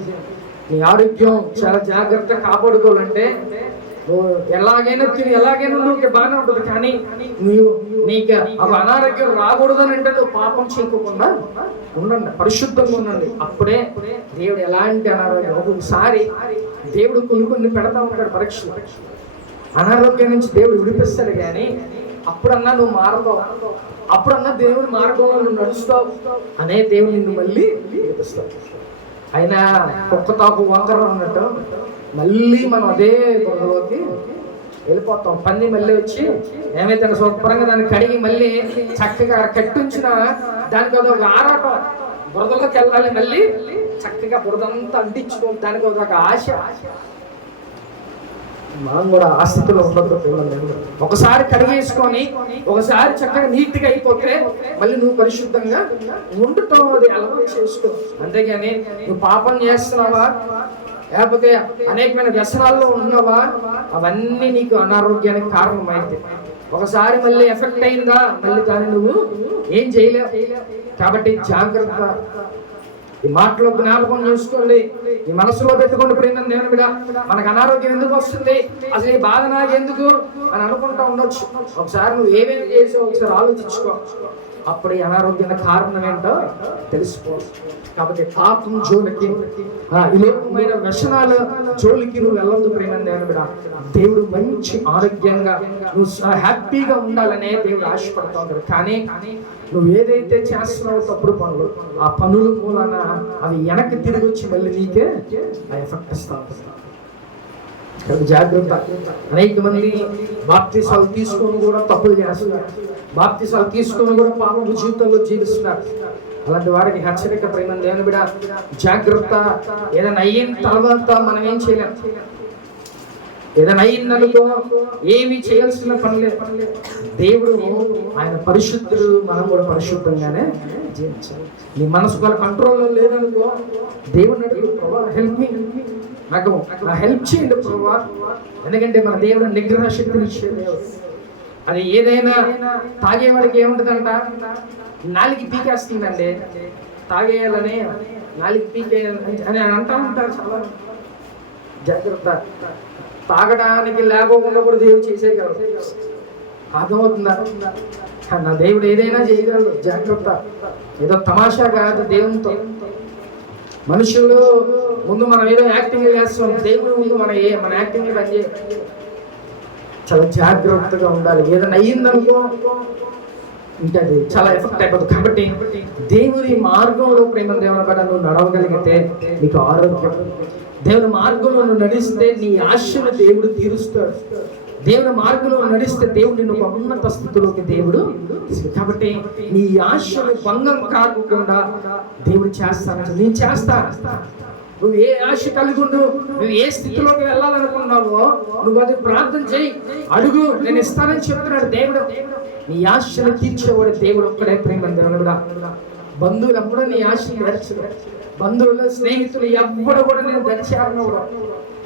నీ ఆరోగ్యం చాలా జాగ్రత్తగా కాపాడుకోవాలంటే నువ్వు ఎలాగైనా నువ్వు బాగానే ఉంటుంది. కానీ నీకు అవి అనారోగ్యం రాకూడదని అంటే నువ్వు పాపం చేయకుండా ఉండండి, పరిశుద్ధంగా ఉండండి. అప్పుడే దేవుడు ఎలాంటి అనారోగ్యం, ఒక్కొక్కసారి దేవుడు కొన్ని పెడతా ఉంటాడు పరీక్షలు. అనారోగ్యం నుంచి దేవుడు విడిపిస్తాడు. కానీ అప్పుడన్నా నువ్వు మారతావు, అప్పుడన్నా దేవుని మార్గంలో నువ్వు నడుస్తావు అనే దేవుడు నిన్ను మళ్ళీ విడిపిస్తావు. అయినా కుక్కతాకు వంకర ఉన్నట్టు మళ్ళీ మనం అదే గొడవలోకి వెళ్ళిపోతాం. పంది మళ్ళీ వచ్చి ఏమైతే శుభ్రంగా దాన్ని కడిగి మళ్ళీ చక్కగా కట్టించిన దానికి ఒక ఆరాటం, బురదలోకి వెళ్ళాలి, మళ్ళీ చక్కగా బురదంతా అంటించుకోవాలి, దానికి ఒక ఆశ. మనం కూడా ఆ స్థితిలో ఉండదు. ఒకసారి కడిగేసుకొని ఒకసారి చక్కగా నీట్గా అయిపోతే మళ్ళీ నువ్వు పరిశుద్ధంగా ఉండటం అది అలవాటు చేసుకో. అంతేగాని నువ్వు పాపం చేస్తున్నావా, లేకపోతే అనేకమైన వ్యసనాల్లో ఉన్నావా, అవన్నీ నీకు అనారోగ్యానికి కారణమైంది. ఒకసారి మళ్ళీ ఎఫెక్ట్ అయిందా మళ్ళీ దాన్ని నువ్వు ఏం చేయలేవు. కాబట్టి జాగ్రత్త. ఈ మాటలో జ్ఞాపకం చేసుకోండి, ఈ మనసులో పెట్టుకోండి ప్రేమ దేవుని బిడ్డ. మనకు అనారోగ్యం ఎందుకు వస్తుంది, అసలు ఈ బాధ నాకు ఎందుకు అని అనుకుంటా ఉండొచ్చు. ఒకసారి నువ్వు ఏమేమి చేసావు ఒకసారి ఆలోచించుకో. అప్పుడు ఈ అనారోగ్యానికి కారణం ఏంటో తెలిసిపోవచ్చు. కాబట్టి పాపం జోలికి, ఈ లోకమైన వ్యసనాల జోలికి నువ్వు వెళ్ళొద్దు ప్రేమ దేవుని బిడ్డ. దేవుడు మంచి ఆరోగ్యంగా నువ్వు హ్యాపీగా ఉండాలనే దేవుడు ఆశపడుతూ ఉంటాడు. కానీ నువ్వు ఏదైతే చేస్తున్నావో తప్పుడు పనులు, ఆ పనుల మూలన అవి వెనక్కి తిరిగి వచ్చి మళ్ళీ నీకే ఆ ఎఫెక్ట్ ఇస్తా ఉంటుంది. జాగ్రత్త. అనేక మంది బాప్తిసాలు తీసుకొని కూడా తప్పులు చేస్తున్నారు, బాప్తిసాలు తీసుకొని కూడా పాపపు జీవితంలో జీవిస్తున్నారు. అలాంటి వారికి హెచ్చరిక ప్రేమ దేవుని బిడ్డ, జాగ్రత్త. ఏదైనా అయిన తర్వాత మనం ఏం చేయలేం. ఏదైనా అయిందనుకో ఏమి చేయాల్సిన పని లేదు. దేవుడు ఆయన పరిశుద్ధుడు, మనం కూడా పరిశుద్ధంగానే జీవించాలి. నీ మనసు వాళ్ళ కంట్రోల్లో లేదనుకో దేవుని అడుగు, ప్రభా హెల్ప్ మీ, నాకు హెల్ప్ చేయండి ప్రభా. ఎందుకంటే మన దేవుడు నిగ్రహ శక్తిని ఇచ్చే దేవుడు. అది ఏదైనా తాగేవాడికి ఏముంటుందంట, నాలుగు పీకేస్తుందండి. తాగేయాలని నాలుగు పీకేయాలని అని అంటూ ఉంటారు చాలా. జాగ్రత్త. తాగడానికి లేకోకుండా కూడా దేవుడు చేసేయగలరు. అర్థమవుతుందా? నా దేవుడు ఏదైనా చేయగలరు. జాగ్రత్త. ఏదో తమాషా కాదు దేవునితో. మనుషులు ముందు మనం ఏదో యాక్టింగ్ చేస్తాం, దేవుడు ముందు మన యాక్టింగ్ పని చేయాలి. చాలా జాగ్రత్తగా ఉండాలి. ఏదైనా అయ్యిందనుకో ఇంకా అది చాలా ఎఫెక్ట్ అయిపోతుంది. కాబట్టి దేవుని మార్గంలో ప్రేమ దేవుని బట్టి నువ్వు నడవగలిగితే నీకు ఆరోగ్యం. దేవుని మార్గంలో నువ్వు నడిస్తే నీ ఆశను దేవుడు తీరుస్తాడు. దేవుని మార్గంలో నడిస్తే దేవుడు నిన్ను ఒక ఉన్నత స్థితిలోకి దేవుడు. కాబట్టి నీ ఆశను భంగం కాకుండా దేవుడు చేస్తాను. నేను చేస్తాను. నువ్వు ఏ ఆశ కలిగి ఉండు, నువ్వు ఏ స్థితిలోకి వెళ్ళాలనుకున్నావో నువ్వు అది ప్రార్థన చేయి, అడుగు, నేను ఇస్తానని చెప్తున్నాడు దేవుడు. నీ ఆశను తీర్చేవాడు దేవుడు ఒక్కడే. ప్రేమ దేవుడు కూడా బంధువులు ఎప్పుడూ నీ ఆశను తీర్చరు. బంధువులు స్నేహితులు ఎవ్వడు కూడా నేను దరిచేరను కూడా.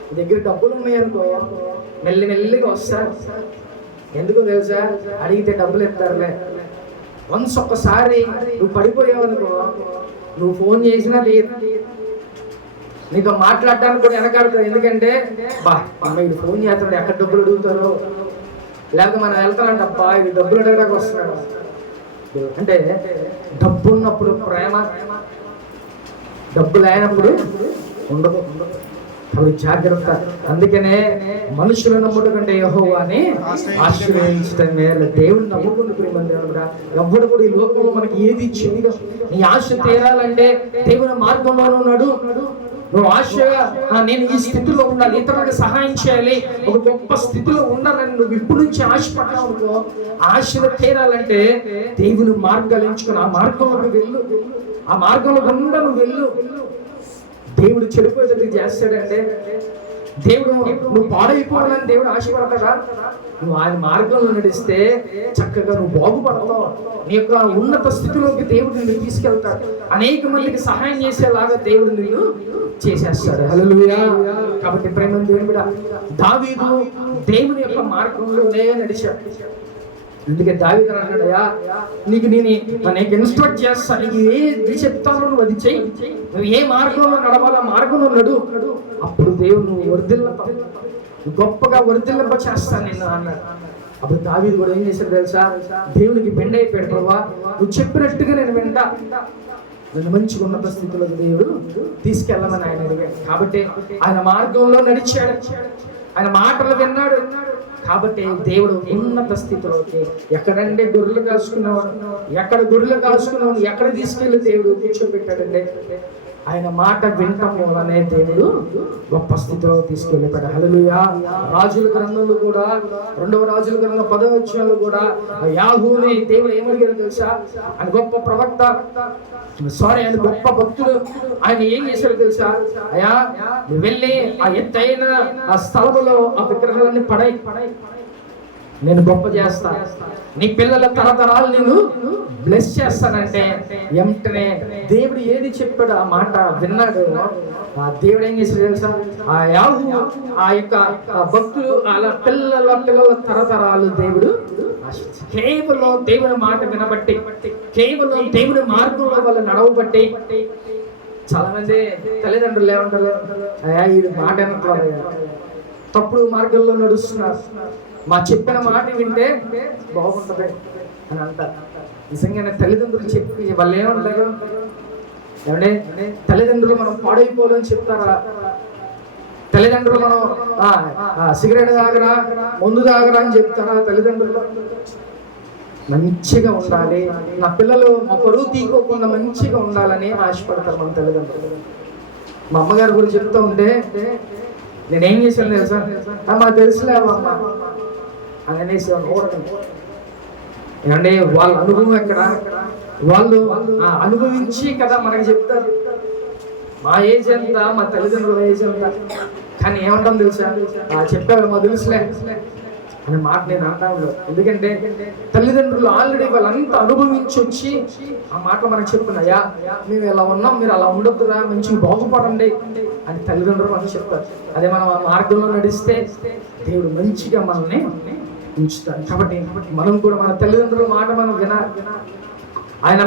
నీ దగ్గర డబ్బులు ఉన్నాయనుకో మెల్లిమెల్లిగా వస్తారు. ఎందుకో తెలుసా? అడిగితే డబ్బులు ఇస్తారులే. వన్స్ ఒక్కసారి నువ్వు పడిపోయావు అనుకో, నువ్వు ఫోన్ చేసినా నీతో మాట్లాడడానికి కూడా వెనకాడుతావు. ఎందుకంటే ఇది ఫోన్ చేస్తాడు, ఎక్కడ డబ్బులు అడుగుతారో, లేకపోతే మనం వెళ్తానంట అబ్బా ఇది డబ్బులు అడగడానికి వస్తున్నాడు. అంటే డబ్బు ఉన్నప్పుడు ప్రేమ, డబ్బు లేనప్పుడు ఉండదు. అవి జాగ్రత్త. అందుకనే మనుషుల నమ్ముడు కంటే యెహోవాని ఆశ్రయించడం మేలు. దేవుని నమ్ముకుని ప్రేమ దేవుడు ఎవ్వడు కూడా ఈ లోకంలో మనకి ఏది ఇచ్చింది. నీ ఆశ తీరాలంటే దేవుని మార్గంలో నడు. నువ్వు ఆశగా నేను ఈ స్థితిలో ఉండాలి, ఇతరులకు సహాయం చేయాలి, ఒక గొప్ప స్థితిలో ఉండాలని నువ్వు ఇప్పుడు నుంచి ఆశపడ్డావు. ఆశలు తీరాలంటే దేవుని మార్గాలు ఎంచుకుని ఆ మార్గంలోకి వెళ్ళు. ఆ మార్గంలో గుండా నువ్వు వెళ్ళు. దేవుడు చెడిపోయేది చేస్తాడంటే దేవుడు నువ్వు పాడైపోవాలని దేవుడు ఆశపడతాడా? నువ్వు ఆయన మార్గంలో నడిస్తే చక్కగా నువ్వు బాగుపడతావు. నీ యొక్క ఉన్నత స్థితిలోకి దేవుడు నిన్ను తీసుకెళ్తాడు. అనేక మందికి సహాయం చేసేలాగా దేవుడు నిన్ను చేసేస్తాడు. హల్లెలూయా. కాబట్టి ప్రేమ దేవుని కూడా దావీదు దేవుని యొక్క మార్గంలోనే నడిచాడు. అందుకే దావీదు అన్నాడయ్యా, నీకు నేను ఇన్స్ట్రక్ట్ చేస్తాను, నీకు ఏది చెప్తాను నువ్వు అది చెయ్యి, నువ్వు ఏ మార్గంలో నడవాలో మార్గంలో నడు, అప్పుడు దేవుడు నువ్వు వర్ధిల్లుతావు, గొప్పగా వర్ధిల్లింప చేస్తాను నిన్ను అన్నాడు. అప్పుడు దావీదు కూడా ఏం చేశాడు తెలుసా? దేవునికి బెండ్ అయిపోయాడు. ప్రభా నువ్వు చెప్పినట్టుగా నేను వింటా, నన్ను మంచి ఉన్నత స్థితిలోకి దేవుడు తీసుకెళ్ళమని ఆయన అడిగాడు. కాబట్టి ఆయన మార్గంలో నడిచాడు, ఆయన మాటలు విన్నాడు. కాబట్టి దేవుడు ఉన్నత స్థితిలోకి ఎక్కడంటే గొర్రెలు కాసుకున్నాడు, ఎక్కడ తీసుకెళ్ళి దేవుడు కూర్చోబెట్టాడంటే ఆయన మాట వినటం వల్లనే దేవుడు గొప్ప స్థితిలో తీసుకెళ్ళిపోయాడు. హల్లెలూయా. రాజుల గ్రంథంలో కూడా 2వ రాజుల గ్రంథం 10వ అధ్యాయంలో కూడా యాహూని దేవుడు ఏమడిగారు తెలుసా? ఆయన గొప్ప ప్రవక్త, ఆయన గొప్ప భక్తుడు. ఆయన ఏం చేశాడు తెలుసా? అయ్యా వెళ్ళి ఆ ఎత్తైన ఆ స్థలములో ఆ విగ్రహాలన్నీ పడై, నేను గొప్ప చేస్తా, నీ పిల్లల తరతరాలు నేను బ్లెస్ చేస్తానంటే వెంటనే దేవుడు ఏది చెప్పాడు ఆ మాట విన్నాడు. ఆ దేవుడు ఏం చేశాడు తెలుసా? ఆ యాహూ ఆ యొక్క భక్తులు అలా పిల్లల తరతరాలు దేవుడు కేవలం దేవుని మాట వినబట్టి, కేవలం దేవుని మార్గంలో వాళ్ళు నడవబట్టి. చాలా మంది తల్లిదండ్రులు ఏమంటారు? అయ్యా ఈ మాట అనుకోవాలయ్యా, తప్పుడు మార్గంలో నడుస్తున్నారు, మా చెప్పిన మాట వింటే బాగుంటది అని అంటారు. నిజంగానే తల్లిదండ్రులు చెప్పి వాళ్ళు ఏమంటారు? ఏమంటే తల్లిదండ్రులు మనం పాడైపోవాలని చెప్తారా? తల్లిదండ్రులు మనం సిగరెట్ తాగరా, మందు తాగరా అని చెప్తారా? తల్లిదండ్రులు మంచిగా ఉండాలి, నా పిల్లలు మా పరువు తీసుకోకుండా మంచిగా ఉండాలని ఆశపడతారు మన తల్లిదండ్రులు. మా అమ్మగారు కూడా చెప్తూ ఉంటే నేనేం చేశాను తెలుసా? మాకు తెలుసులేవమ్మా అని అనేసి ఏమంటే వాళ్ళ అనుభవం ఎక్కడ, వాళ్ళు అనుభవించి కదా మనకి చెప్తారు. మా ఏజ్ ఎంత, మా తల్లిదండ్రుల ఏజ్ ఎంత, కానీ ఏమంటాం తెలుసా? చెప్పారు మా తెలుసులే అనే మాట నేను అంటాను. ఎందుకంటే తల్లిదండ్రులు ఆల్రెడీ వాళ్ళంతా అనుభవించి వచ్చి ఆ మాట మనకు చెప్తున్నాయా, మేము ఎలా ఉన్నాం, మీరు అలా ఉండొద్దురా, మంచిగా బాగుపడండి అని తల్లిదండ్రులు మనకు చెప్తారు. అదే మనం ఆ మార్గంలో నడిస్తే దేవుడు మంచిగా మనల్ని ఉంచుతాడు. కాబట్టి మనం కూడా మన తల్లిదండ్రుల మాట మనం వినాలి. ఆయన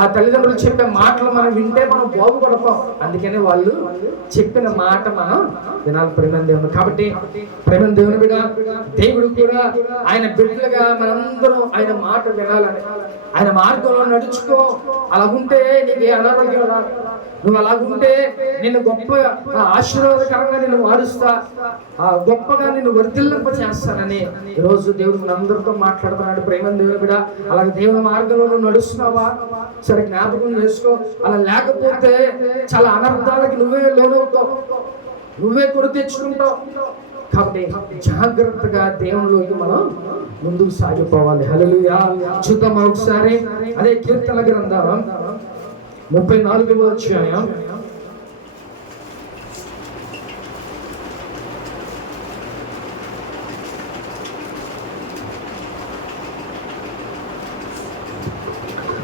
ఆ తల్లిదండ్రులు చెప్పే మాటలు మనం వింటే మనం బాగుపడతాం. అందుకని వాళ్ళు చెప్పిన మాట మనం వినాలి ప్రేమ దేవుని. కాబట్టి ప్రేమ దేవుని బిడ్డ, దేవుడు కూడా ఆయన బిడ్డలుగా మనందరం ఆయన మాట వినాలని, ఆయన మార్గంలో నడుచుకో. అలాగుంటే నీకు ఏ అనారోగ్యం రాదు. నువ్వు అలాగుంటే నిన్ను గొప్ప ఆశీర్వాదకరంగా నిన్ను మారుస్తా, గొప్పగా నిన్ను వర్ధిల్లింప చేస్తానని ఈరోజు దేవుడు మనందరితో మాట్లాడుతున్నాడు. ప్రేమ దేవుని బిడ్డ, అలాగే దేవుని మార్గంలో నువ్వు నడుస్తున్నావా? సరే జ్ఞాపకం చేసుకో. అలా లేకపోతే చాలా అనర్థాలకి నువ్వే లోనవుతావు, నువ్వే కొడు తెచ్చుకుంటావు. కాబట్టి జాగ్రత్తగా దేవునిలోకి మనం ముందుకు సాగిపోవాలి. హల్లెలూయా. చూద్దాం ఒకసారి అదే కీర్తన గ్రంథం 34వ అధ్యాయం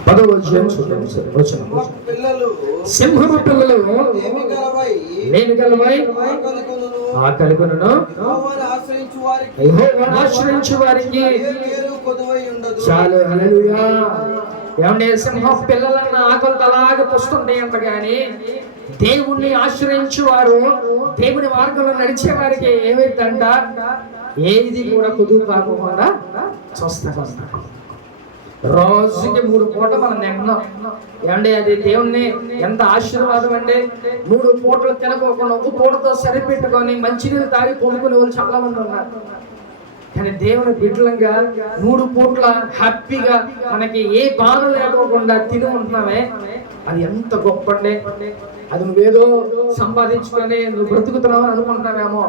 10వ అధ్యాయం చూద్దాం. సింహము పిల్లలు లేమి గలవై ఆకలిగొనును, యెహోవాను ఆశ్రయించు వారికి చాలు. హల్లెలూయా. ఏమంటే సింహం పిల్లలన్న ఆకలితో అలాగే పుస్తుంటాయి అంట, కానీ దేవుణ్ణి ఆశ్రయించు వారు, దేవుని మార్గంలో నడిచే వారికి ఏమైందంట, ఏది కూడా కుదురు కాకుండా చూస్తారు. రోజుకి 3 పూటలు మనం తింటున్నాం. ఏమంటే అది దేవుణ్ణి ఎంత ఆశీర్వాదం అంటే, 3 పూటలు తినకోకుండా 1 పూటతో సరిపెట్టుకొని మంచినీళ్ళు తాగి పొందుకునే వాళ్ళు చాలా మంది ఉన్నారు. కానీ దేవుని బిడ్డలంగా 3 పూట్ల హ్యాపీగా మనకి ఏ బాధ లేకోకుండా తిని ఉంటున్నామే, అది ఎంత గొప్ప అండి. అది నువ్వేదో సంపాదించుకొని నువ్వు బ్రతుకుతున్నావు అని అనుకుంటున్నావేమో,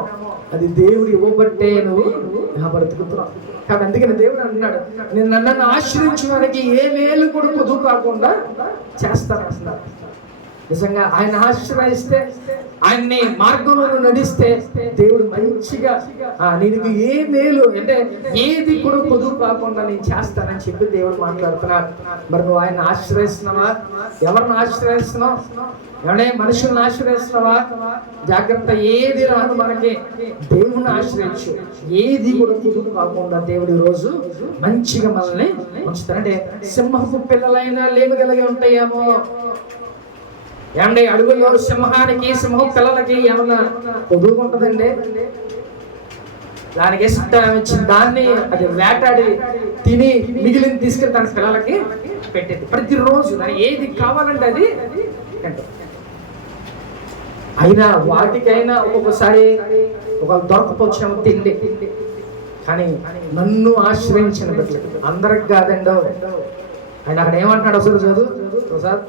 అది దేవుడు ఇవ్వబట్టే నువ్వు ఇలా బ్రతుకుతున్నావు. కానీ అందుకని దేవుడు అంటున్నాడు, నేను నన్ను ఆశ్రయించే వారికి ఏ మేలు కూడా పొదుపు కాకుండా చేస్తాను అన్నారు. నిజంగా ఆయన ఆశ్రయిస్తే, ఆయన్ని మార్గంలో నడిస్తే దేవుడు మంచిగా నీకు ఏ మేలు అంటే ఏది కూడా పొదుపు కాకుండా నేను చేస్తానని చెప్పి దేవుడు మాట్లాడుతున్నాడు. మరి నువ్వు ఆయన ఆశ్రయిస్తున్నావా? ఎవరిని ఆశ్రయిస్తున్నావు? ఏమంటే మనుషులను ఆశ్రయిస్తున్నావా? జాగ్రత్త, ఏది రాదు మనకి. దేవుణ్ణి ఆశ్రయించు, ఏది కూడా పొదుపు కాకుండా దేవుడు ఈ రోజు మంచిగా మనల్ని ఉంచుతాడు. అంటే సింహపు పిల్లలైనా లేవగలిగి ఉంటాయేమో. ఏమండి అడుగుల్లో సింహానికి, సింహం పిల్లలకి ఏమన్నా పొదుగు ఉంటుందండి? దానికి ఇష్టం ఇచ్చిన దాన్ని అది వేటాడి తిని మిగిలిన తీసుకెళ్ళి తన పిల్లలకి పెట్టేది. ప్రతిరోజు దాని ఏది కావాలంటే అది అంటే, అయినా వాటికైనా ఒక్కొక్కసారి ఒక దొరకపోవచ్చేమో తిండి. కానీ నన్ను ఆశ్రయించిన బిడ్డలు అందరికి కాదండో. ఆయన అక్కడ ఏమంటున్నాడు అసలు చదువు సార్,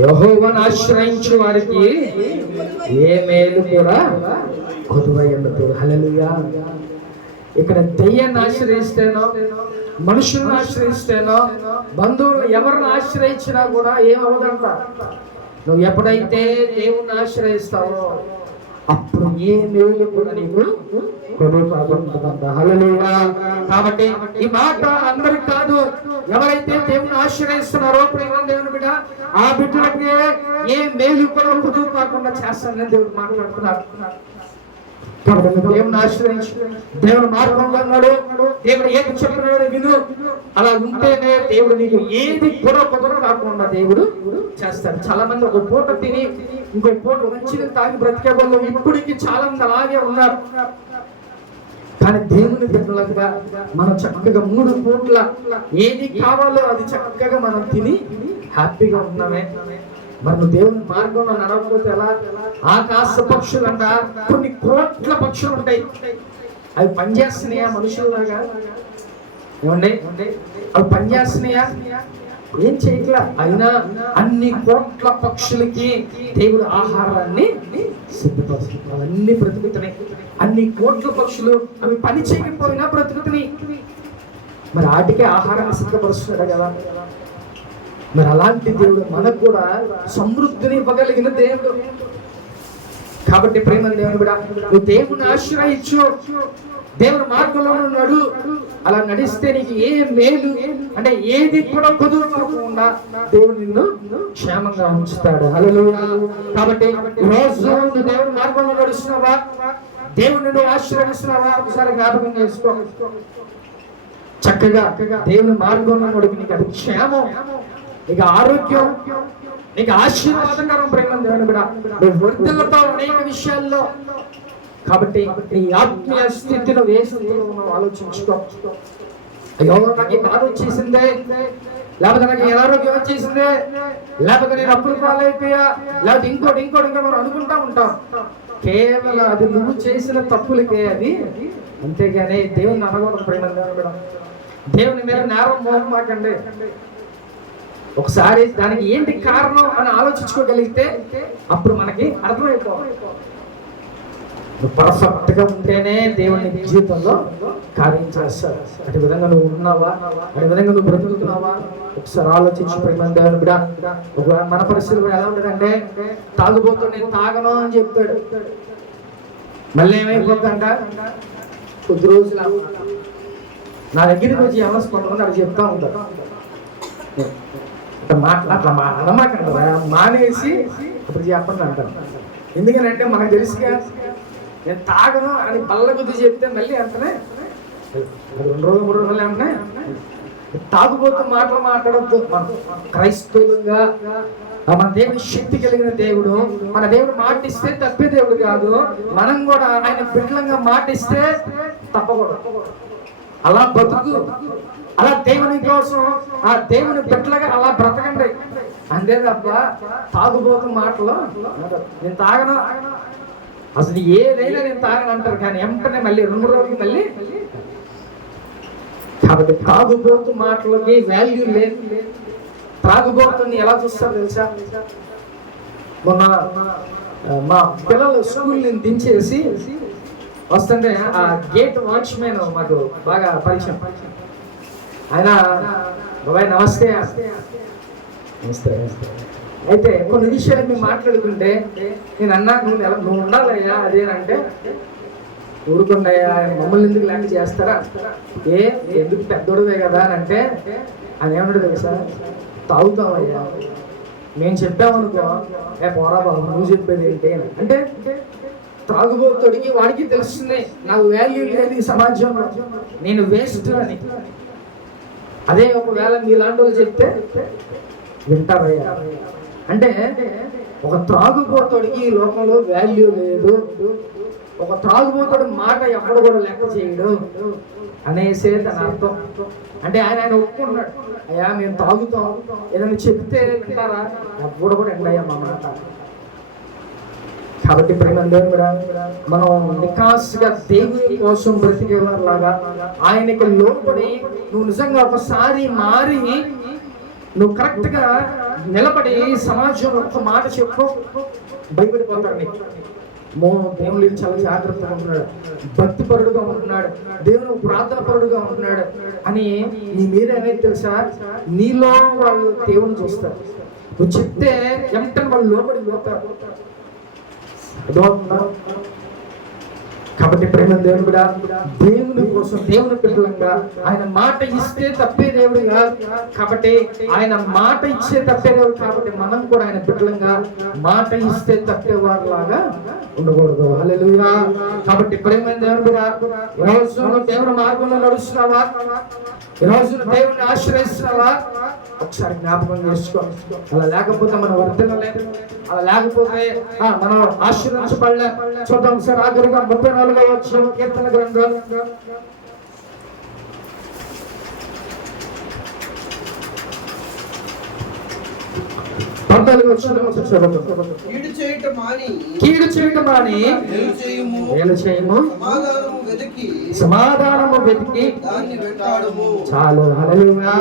యెహోవాను ఆశ్రయించు వారికి ఏ మేలు కూడా కొదువై ఉండదు. హల్లెలూయా. ఇక్కడ దెయ్యాన్ని ఆశ్రయిస్తేనో, మనుషులను ఆశ్రయిస్తేనో, బంధువులు ఎవరిని ఆశ్రయించినా కూడా ఏమవదంట. నువ్వు ఎప్పుడైతే దేవుణ్ణి ఆశ్రయిస్తావో అప్పుడు ఏ మేలు కూడా నీకు కొదువు కాకుండా. హల్లెలూయా. కాబట్టి ఈ మాట అందరికి కాదు, ఎవరైతే దేవుని ఆశ్రయిస్తున్నారో ప్రేమ దేవుని బిడ్డ, ఆ బిడ్డలకి ఏ మేలు కూడా కొదువు కాకుండా చేస్తానని దేవుడు మాట్లాడుతున్నారు. కాబట్టి దేవుని ఆశ్రయించు, దేవుని మార్గంలో ఉన్నాడు, దేవుడు ఏది చెప్పినాడు విను. అలా ఉంటేనే దేవుడు నీకు ఏది కూడా కొదువు కాకుండా దేవుడు చేస్తాడు. చాలా మంది ఒక పూట తిని ఇంకో పూట మంచిగా తాగి బ్రతికే వాళ్ళు ఇప్పటికీ చాలా మంది అలాగే ఉన్నారు. కానీ దేవుని బిడ్డలుగా మనం చక్కగా 3 పూట్ల ఏది కావాలో అది చక్కగా మనం తిని హ్యాపీగా ఉన్నామే. మరి నువ్వు దేవుని మార్గంలో నడవకపోతే ఎలా? ఆకాశ పక్షులు అంట, కొన్ని కోట్ల పక్షులు ఉంటాయి, అవి పనిచేస్తున్నాయా మనుషుల్లాగా? ఏమండి అవి పనిచేస్తున్నాయా? ఏం చేయట్లా. అయినా అన్ని కోట్ల పక్షులకి దేవుడు ఆహారాన్ని సిద్ధపరుస్తున్నాడు. అవన్నీ బ్రతుకుతున్నాయి. అన్ని కోట్ల పక్షులు అవి పని చేయకపోయినా బ్రతుకుతున్నాయి. మరి వాటికే ఆహారాన్ని సిద్ధపరుస్తున్నాడు కదా. మరి అలాంటి దేవుడు మనకు కూడా సమృద్ధిని ఇవ్వగలిగిన దేవుడు. కాబట్టి ప్రేమ దేవుని బిడ్డ, నువ్వు దేవుని ఆశ్రయించు, దేవుని మార్గంలో నడు. అలా నడిస్తే నీకు ఏ మేలు అంటే ఏది కూడా కుదురు కాకుండా దేవుడు నిన్ను క్షేమంగా ఉంచుతాడు. హల్లెలూయా. కాబట్టి రోజు నువ్వు దేవుని మార్గంలో నడుస్తున్నావా? దేవుని నువ్వు ఆశ్రయిస్తున్నావా? ఒకసారి జ్ఞాపకం చేసుకో. చక్కగా దేవుని మార్గంలో నడుపు, నీకు అది క్షేమం, నీకు ఆరోగ్యం, నీకు ఆశీర్వాదకరం. ప్రేమ దేవుని బిడ్డ, నువ్వు వృద్ధులతో అనేక విషయాల్లో. కాబట్టి నీ ఆత్మీయ స్థితిలో ఏ స్థితిలో ఉన్నావు ఆలోచించుకో. అయ్యో నాకు ఈ బాధ వచ్చేసిందే, లేకపోతే నాకు ఈ అనారోగ్యం వచ్చేసిందే, లేకపోతే నేను అప్పులు పాలైపోయా, లేకపోతే ఇంకోటి మనం అనుకుంటా ఉంటాం. కేవలం అది నువ్వు చేసిన తప్పులకే అది, అంతేగాని దేవుని అనకూడదు. ప్రేమ దేవుని మీద నేరం మోహం మాకండి. ఒకసారి దానికి ఏంటి కారణం అని ఆలోచించుకోగలిగితే అప్పుడు మనకి అర్థమైపోవాలి. నువ్వు పర్ఫెక్ట్ గా ఉంటేనే దేవుని జీవితంలో కార్యం చేస్తాడు. అటు విధంగా నువ్వు ఉన్నావా, అటు విధంగా నువ్వు బ్రతుకుతున్నావా, ఒకసారి ఆలోచించి ప్రేమ దేవుని బిడ్డ. మన పరిస్థితి ఎలా ఉంటుందంటే, తాగుబోతూ నేను తాగను అని చెప్తాడు, మళ్ళీ ఏమైపోతుందంట, కొద్ది రోజులు నా దగ్గరికి వచ్చి ఏమన్నా కొంతమంది అక్కడ చెప్తా ఉంటారు, అట్లా అనమాకంటారా, మానేసి అప్పుడు చెప్పండి అంటారు. ఎందుకనంటే మనకు తెలుసుగా, నేను తాగను అని బల్ల కొద్ది చెప్తే మళ్ళీ అంటనే 2 రోజులు 3 రోజులు అంటే తాగుబోతూ మాటలు మాట్లాడద్దు. మనం క్రైస్తవులుగా మన దేవుని శక్తి కలిగిన దేవుడు, మన దేవుడు మాటిస్తే తప్పే దేవుడు కాదు. మనం కూడా ఆయన బిడ్డలంగా మాటిస్తే తప్పకూడదు. అలా బతుకు, అలా దేవుని కోసం ఆ దేవుని బిడ్డలుగా అలా బ్రతకండి. అంతే తప్ప తాగుబోతు మాటలు నేను తాగను, అసలు ఏదైనా నేను తాగను అంటారు, కానీ వెంటనే మళ్ళీ 2 రోజులకి మళ్ళీ. కాబట్టి తాగుబోతు మాటలకి వాల్యూ లేదు. తాగుబోతుని ఎలా చూస్తారు తెలుసా? మొన్న మా పిల్లలు స్కూల్ నుంచి దించేసి వస్తుంటే ఆ గేట్ వాచ్మెన్ మాకు బాగా పరిచయం. ఆయన బాబాయ్ నమస్తే నమస్తే. అయితే కొన్ని విషయాలు మేము మాట్లాడుకుంటే నేను అన్నా, నువ్వు ఉండాలయ్యా అదేనంటే, ఊరుకుండయ్యా మమ్మల్ని ఎందుకు లాంటి చేస్తారా, ఎందుకు పెద్దోడువే కదా అని అంటే ఆయన ఏమన్నాడు తెలుసా, తాగుతామయ్యా, మేము చెప్పామనుకో పోరా బాబు నువ్వు చెప్పేది ఏంటి అంటే, తాగుబోతుడికి వాడికి తెలుస్తుంది నాకు వాల్యూ లేదు ఈ సమాజంలో, నేను వేస్ట్ అని. అదే ఒకవేళ మీలాంటి వాళ్ళు చెప్తే వింటారయ్యా. అంటే ఒక త్రాగుబోతుడికి ఈ లోకంలో వాల్యూ లేదు, ఒక త్రాగుబోతుడి మాట ఎప్పుడు కూడా లెక్క చేయడు అనేసే తన అర్థం. అంటే ఆయన ఒప్పుకున్నాడు, అయ్యా మేము తాగుతాం, ఏదైనా చెప్తే వింటారా, ఎప్పుడు కూడా ఎండయ్యా మా మాట. కాబట్టి ప్రేమ దేవుడా, మనం నికాస్గా దేవుని కోసం బ్రతికేవారిలాగా ఆయనకి లోపడి నువ్వు నిజంగా ఒకసారి మారి నువ్వు కరెక్ట్ గా నిలబడి సమాజంలో ఒక మాట చెప్పు, భయపడిపోతాడు. నీకు దేవుని చాలా జాగ్రత్తగా ఉంటున్నాడు, భక్తి పరుడుగా ఉంటున్నాడు, దేవుని ప్రార్థన పరుడుగా ఉంటున్నాడు అని నీ మీద అనేది తెలుసా, నీలో వాళ్ళు దేవుని చూస్తారు. నువ్వు చెప్తే ఎంతని వాళ్ళు లోపడి పోతారు. కాబట్టి ప్రేమ దేవుని కూడా దేవుని కోసం దేవుని పిల్లలంగా ఆయన మాట ఇస్తే తప్పే దేవుడు కాదు. కాబట్టి ఆయన మాట ఇచ్చే తప్పే దేవుడు. కాబట్టి మనం కూడా ఆయన బిడ్డలంగా మాట ఇస్తే తప్పేవారు లాగా ఉండకూడదు. హల్లెలూయా. కాబట్టి ప్రేమ దేవుని కూడా ఈరోజు దేవుని మార్గంలో నడుస్తున్నావా, ఈరోజు దేవుని ఆశ్రయిస్తున్నావా, ఒకసారి జ్ఞాపకం చేసుకో. అలా లేకపోతే మనం వర్ధనలేదు, అలా లేకపోతే మనం ఆశీర్వదించబడలే. చూద్దాం సార్ ఆఖరిగా 34వ వచనం కీర్తన గ్రంథం 14వ వచనం కీడు చేయటం మాని మేలు చేయము, సమాధానము వెతికి చాలు. హల్లెలూయా.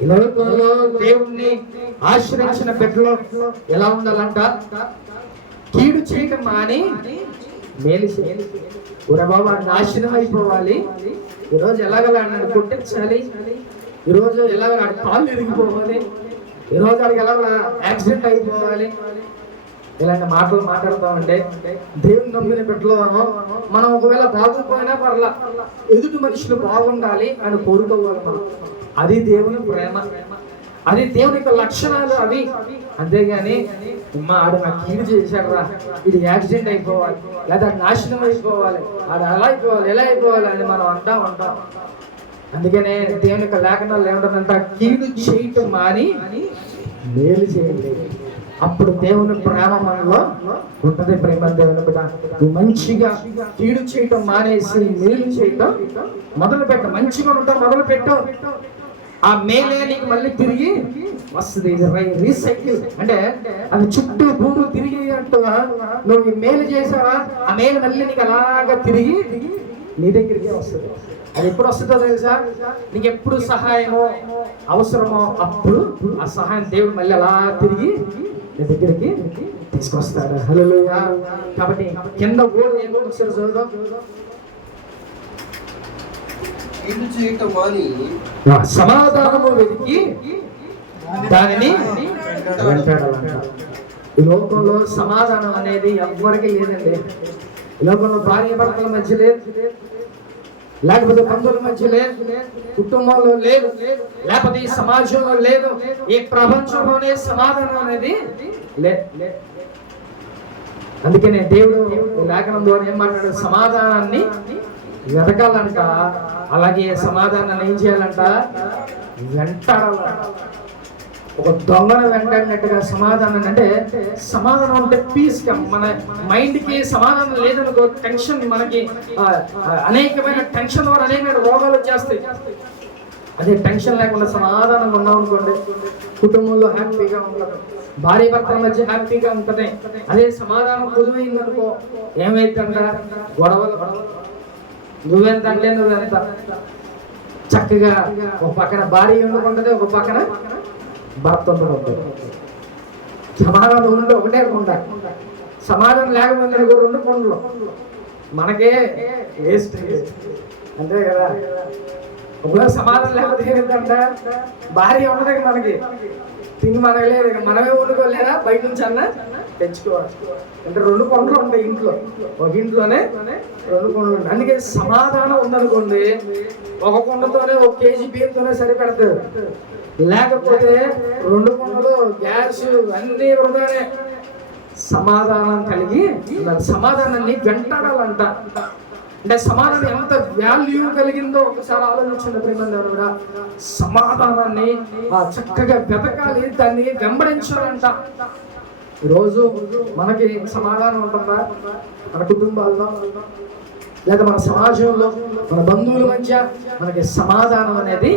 ఈ లోకంలో దేవుణ్ణి ఆశ్రయించిన బిడ్డలు ఎలా ఉండాలంట, కీడు చేయటం మాని మేలు చేయాలి. బాబా నాశనం అయిపోవాలి, ఈరోజు ఎలాగలా కొట్టించాలి, ఈరోజు ఎలాగ కాళ్ళు ఇరిగిపోవాలి, ఈరోజు అడిగి ఎలా యాక్సిడెంట్ అయిపోవాలి, ఇలాంటి మాటలు మాట్లాడుతామంటే దేవుని నమ్మిన బిడ్డలో మనం ఒకవేళ బాగుపోయినా పర్లా, ఎదుటి మనుషులు బాగుండాలి అని కోరుకోవాలి మనం. అది దేవుని ప్రేమ, అది దేవుని యొక్క లక్షణాలు అవి. అంతేగాని ఆడు నాకు కీడు చేశాడు రా, ఇది యాక్సిడెంట్ అయిపోవాలి, లేదా నాశనం అయిపోవాలి, ఆడు అలా అయిపోవాలి ఎలా అయిపోవాలి అని మనం అంటాం. అందుకనే దేవుని యొక్క లేఖనాలు ఏమంటారంట, కీడు చేయటం మాని మేలు చేయండి, అప్పుడు దేవుని ప్రేమ మనలో ఉంటుంది. ప్రేమ దేవుని బిడ్డ, నువ్వు మంచిగా కీడు చేయటం మానేసి మేలు చేయటం మొదలు పెట్ట, మంచిగా ఉండటం మొదలు పెట్టు, ఆ మేలే నీకు మళ్ళీ తిరిగి వస్తుంది. రీసైకిల్ అంటే అది చుట్టూ భూమి తిరిగినట్టుగా నువ్వు ఈ మేలు చేసావా, ఆ మేలు మళ్ళీ నీకు అలాగా తిరిగి నీ దగ్గరికి వస్తుంది. అది ఎప్పుడు వస్తుందో తెలుసా, నీకు ఎప్పుడు సహాయమో అవసరమో అప్పుడు ఆ సహాయం దేవుడు మళ్ళీ అలా తిరిగి నీ దగ్గరికి తీసుకొస్తాడు. హల్లెలూయా. కాబట్టి కింద ఓడు ఏమో ఒకసారి చదువుదాం. కీడు చేయటం మాని సమాధానము వెతికి దానిని వెంటాడాలంట. ఈ లోకంలో సమాధానం అనేది ఎవ్వరికి లేదండి. ఈ లోకంలో భార్య భర్తల మధ్య లేదు, లేకపోతే బంధువుల మధ్య లేదు, కుటుంబంలో లేదు, లేకపోతే ఈ సమాజంలో లేదు, ఈ ప్రపంచంలోనే సమాధానం అనేది లేదు. అందుకనే దేవుడు లేఖనం ద్వారా ఏం మాట్లాడాడు, సమాధానాన్ని వెతకాలంట, అలాగే సమాధానాన్ని ఏం చేయాలంట, వెంటాడాలంట. ఒక దొంగను వెంటాడినట్టుగా సమాధానం అంటే, సమాధానం అంటే పీస్. మన మైండ్కి సమాధానం లేదనుకో, టెన్షన్, మనకి అనేకమైన టెన్షన్ వల్ల అనేకమైన రోగాలు వచ్చేస్తాయి. అదే టెన్షన్ లేకుండా సమాధానంగా ఉన్నాం అనుకోండి, కుటుంబంలో హ్యాపీగా ఉంటుంది, భార్య భర్తల మధ్య హ్యాపీగా ఉంటుంది. అదే సమాధానం కుదువైంది అనుకో, ఏమైందంట, గొడవలు. నువ్వెంతంటే నువ్వెంత చక్కగా ఒక పక్కన భార్య వండుకుంటుంది, ఒక పక్కన భర్త వండుకుంటుంది. సమాధానం ఉండి ఒకటే ఉండాలి, సమాధానం లేకపోతే రెండు పనులు మనకే వేస్ట్ అంతే కదా. ఒకవేళ సమాధానం లేకపోతే ఏంటంటే భార్య ఉండదు మనకి, తిని మనకి లేదు, మనమే వండుకోలేదా, బయట నుంచి అన్నా తెచ్చుకోవాలి. అంటే రెండు పనులు ఉంటాయి ఇంట్లో, ఒక ఇంట్లోనే రెండు పనులు ఉంటాయి. అందుకే సమాధానం ఉందనుకోండి, ఒక కుండతోనే ఒక కేజీ బియ్యంతోనే సరిపెడతారు, లేకపోతే రెండు కుండలు గ్యాస్ అన్ని వృధానే. సమాధానం కలిగి సమాధానాన్ని వెంటాడాలంట. అంటే సమాధానం ఎంత వాల్యూ కలిగిందో ఒకసారి ఆలోచించండి ప్రేమంగా. కూడా సమాధానాన్ని చక్కగా వెతకాలి, దాన్ని వెంబడించాలంట. ఈరోజు మనకి సమాధానం ఉంటుందా మన కుటుంబాల్లో, లేదా మన సమాజంలో, మన బంధువుల మధ్య మనకి సమాధానం అనేది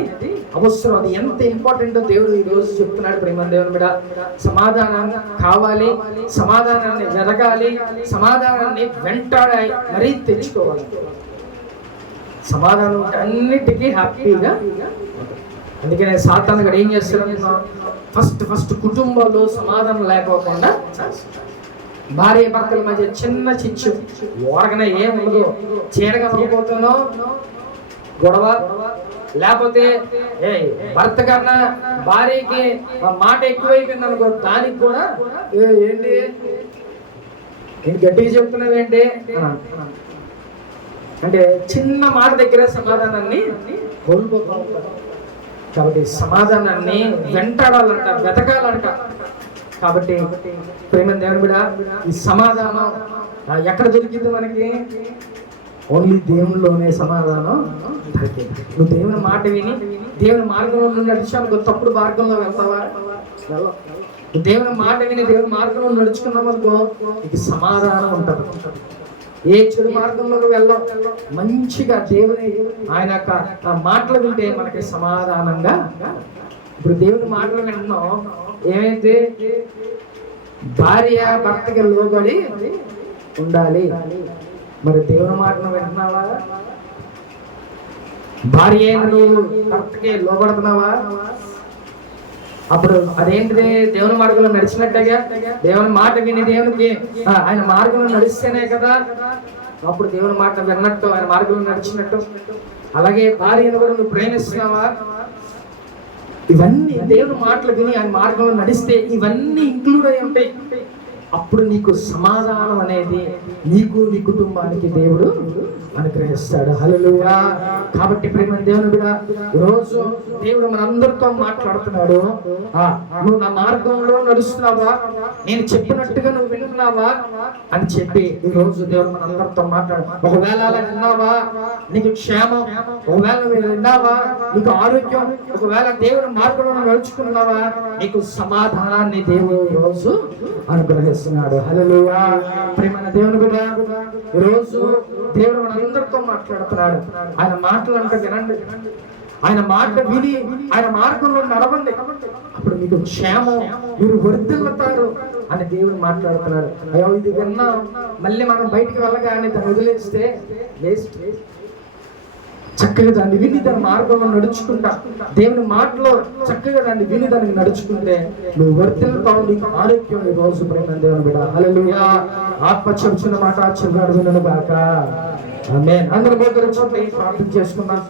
అవసరం. అది ఎంత ఇంపార్టెంటో దేవుడు ఈ రోజు చెప్తున్నాడు. ప్రేమ దేవుని మీద సమాధానం కావాలి, సమాధానాన్ని వెతకాలి, సమాధానాన్ని వెంటాడి మరీ తెచ్చుకోవాలి. సమాధానం అన్నిటికీ హ్యాపీగా. అందుకనే సాతాను కూడా ఏం చేస్తాడు, ఫస్ట్ కుటుంబంలో సమాధానం లేకోకుండా, భార్య భర్తల మధ్య చిన్న చిచ్చు ఓరగన ఏముండదు, చీడగా పడిపోతానో గొడవ, లేకపోతే భర్త కన్నా భార్యకి మాట ఎక్కువైపోయింది అనుకో, దానికి కూడా ఏంటి నేను గట్టిగా చెప్తున్నావేంటి అంటే చిన్న మాట దగ్గర సమాధానాన్ని కోల్పోతా ఉంటారు. కాబట్టి సమాధానాన్ని వెంటాడాలంట, వెతకాలంట. కాబట్టి ప్రేమ దేవుని బిడ్డ, ఈ సమాధానం ఎక్కడ దొరికింది మనకి? ఓన్లీ దేవునిలోనే సమాధానం దొరికింది. నువ్వు దేవుని మాట విని దేవుని మార్గంలో నడిచావు, తప్పుడు మార్గంలో వెళ్తావా? నువ్వు దేవుని మాట విని దేవుని మార్గంలో నడుచుకున్నావు అనుకో, నీకు సమాధానం ఉంటుంది. ఏ చెడు మార్గంలోకి వెళ్ళాం, మంచిగా దేవుని ఆయన మాటలు వింటే మనకి సమాధానంగా. ఇప్పుడు దేవుని మాటలు వింటున్నాం, ఏమైతే భార్య భర్తకి లోబడి ఉండాలి. మరి దేవుని మాటను వింటున్నావా? భార్య నువ్వు భర్తకి లోబడుతున్నావా? అప్పుడు అదేంటిది, దేవుని మార్గంలో నడిచినట్టుగా. దేవుని మాట విని దేవునికి ఆయన మార్గంలో నడిస్తేనే కదా అప్పుడు దేవుని మాట విన్నట్టు, ఆయన మార్గంలో నడిచినట్టు. అలాగే భార్యను కూడా నువ్వు ప్రేమిస్తున్నావా? ఇవన్నీ దేవుని మాటలు విని ఆయన మార్గంలో నడిస్తే ఇవన్నీ ఇంక్లూడ్ అయి ఉంటాయి. అప్పుడు నీకు సమాధానం అనేది నీకు నీ కుటుంబానికి దేవుడు అనుగ్రహిస్తాడు. హల్లెలూయా. కాబట్టి ప్రేమ దేవుని బిడ్డ, ఈరోజు దేవుడు మనందరితో మాట్లాడుతున్నాడు. నువ్వు నా మార్గంలో నడుస్తున్నావా, నేను చెప్పినట్టుగా నువ్వు వింటున్నావా అని చెప్పి ఈరోజు దేవుడు మనందరితో మాట్లాడు. ఒకవేళ అలా విన్నావా నీకు క్షేమం, ఒకవేళ నువ్వు విన్నావా నీకు ఆరోగ్యం, ఒకవేళ దేవుడు మార్గంలో నడుచుకున్నావా నీకు సమాధానాన్ని దేవుడు ఈరోజు అనుగ్రహిస్తున్నాడు. హల్లెలూయా. ప్రేమ దేవుని బిడ్డ, ఈరోజు దేవుడు మనందరితో మాట్లాడుతున్నాడు. ఆయన మాటలు అంటే వినండి, ఆయన మాట విని ఆయన మార్గంలో నడవండి, అప్పుడు మీకు క్షేమం, మీరు వర్ధిల్లుతారు అని దేవుడు మాట్లాడుతున్నాడు. అయ్యో ఇది విన్నా మళ్ళీ మనం బయటికి వెళ్ళగానే దాన్ని వదిలేస్తే వేస్ట్. చక్కగా దాన్ని విని దాని మార్గంలో నడుచుకుంటా, దేవుని మాటలో చక్కగా దాన్ని విని దానికి నడుచుకుంటే నువ్వు వర్ధిల్లుతావు, నీకు ఆరోగ్యం ఈ రోజు ప్రేమ దేవుని బిడ్డ. హల్లెలూయా. ఆత్మ చెబుతున్న మాట చెవిగాడు వినను గాక. ఆమేన్. అందరూ ప్రార్థన చేసుకున్నాం.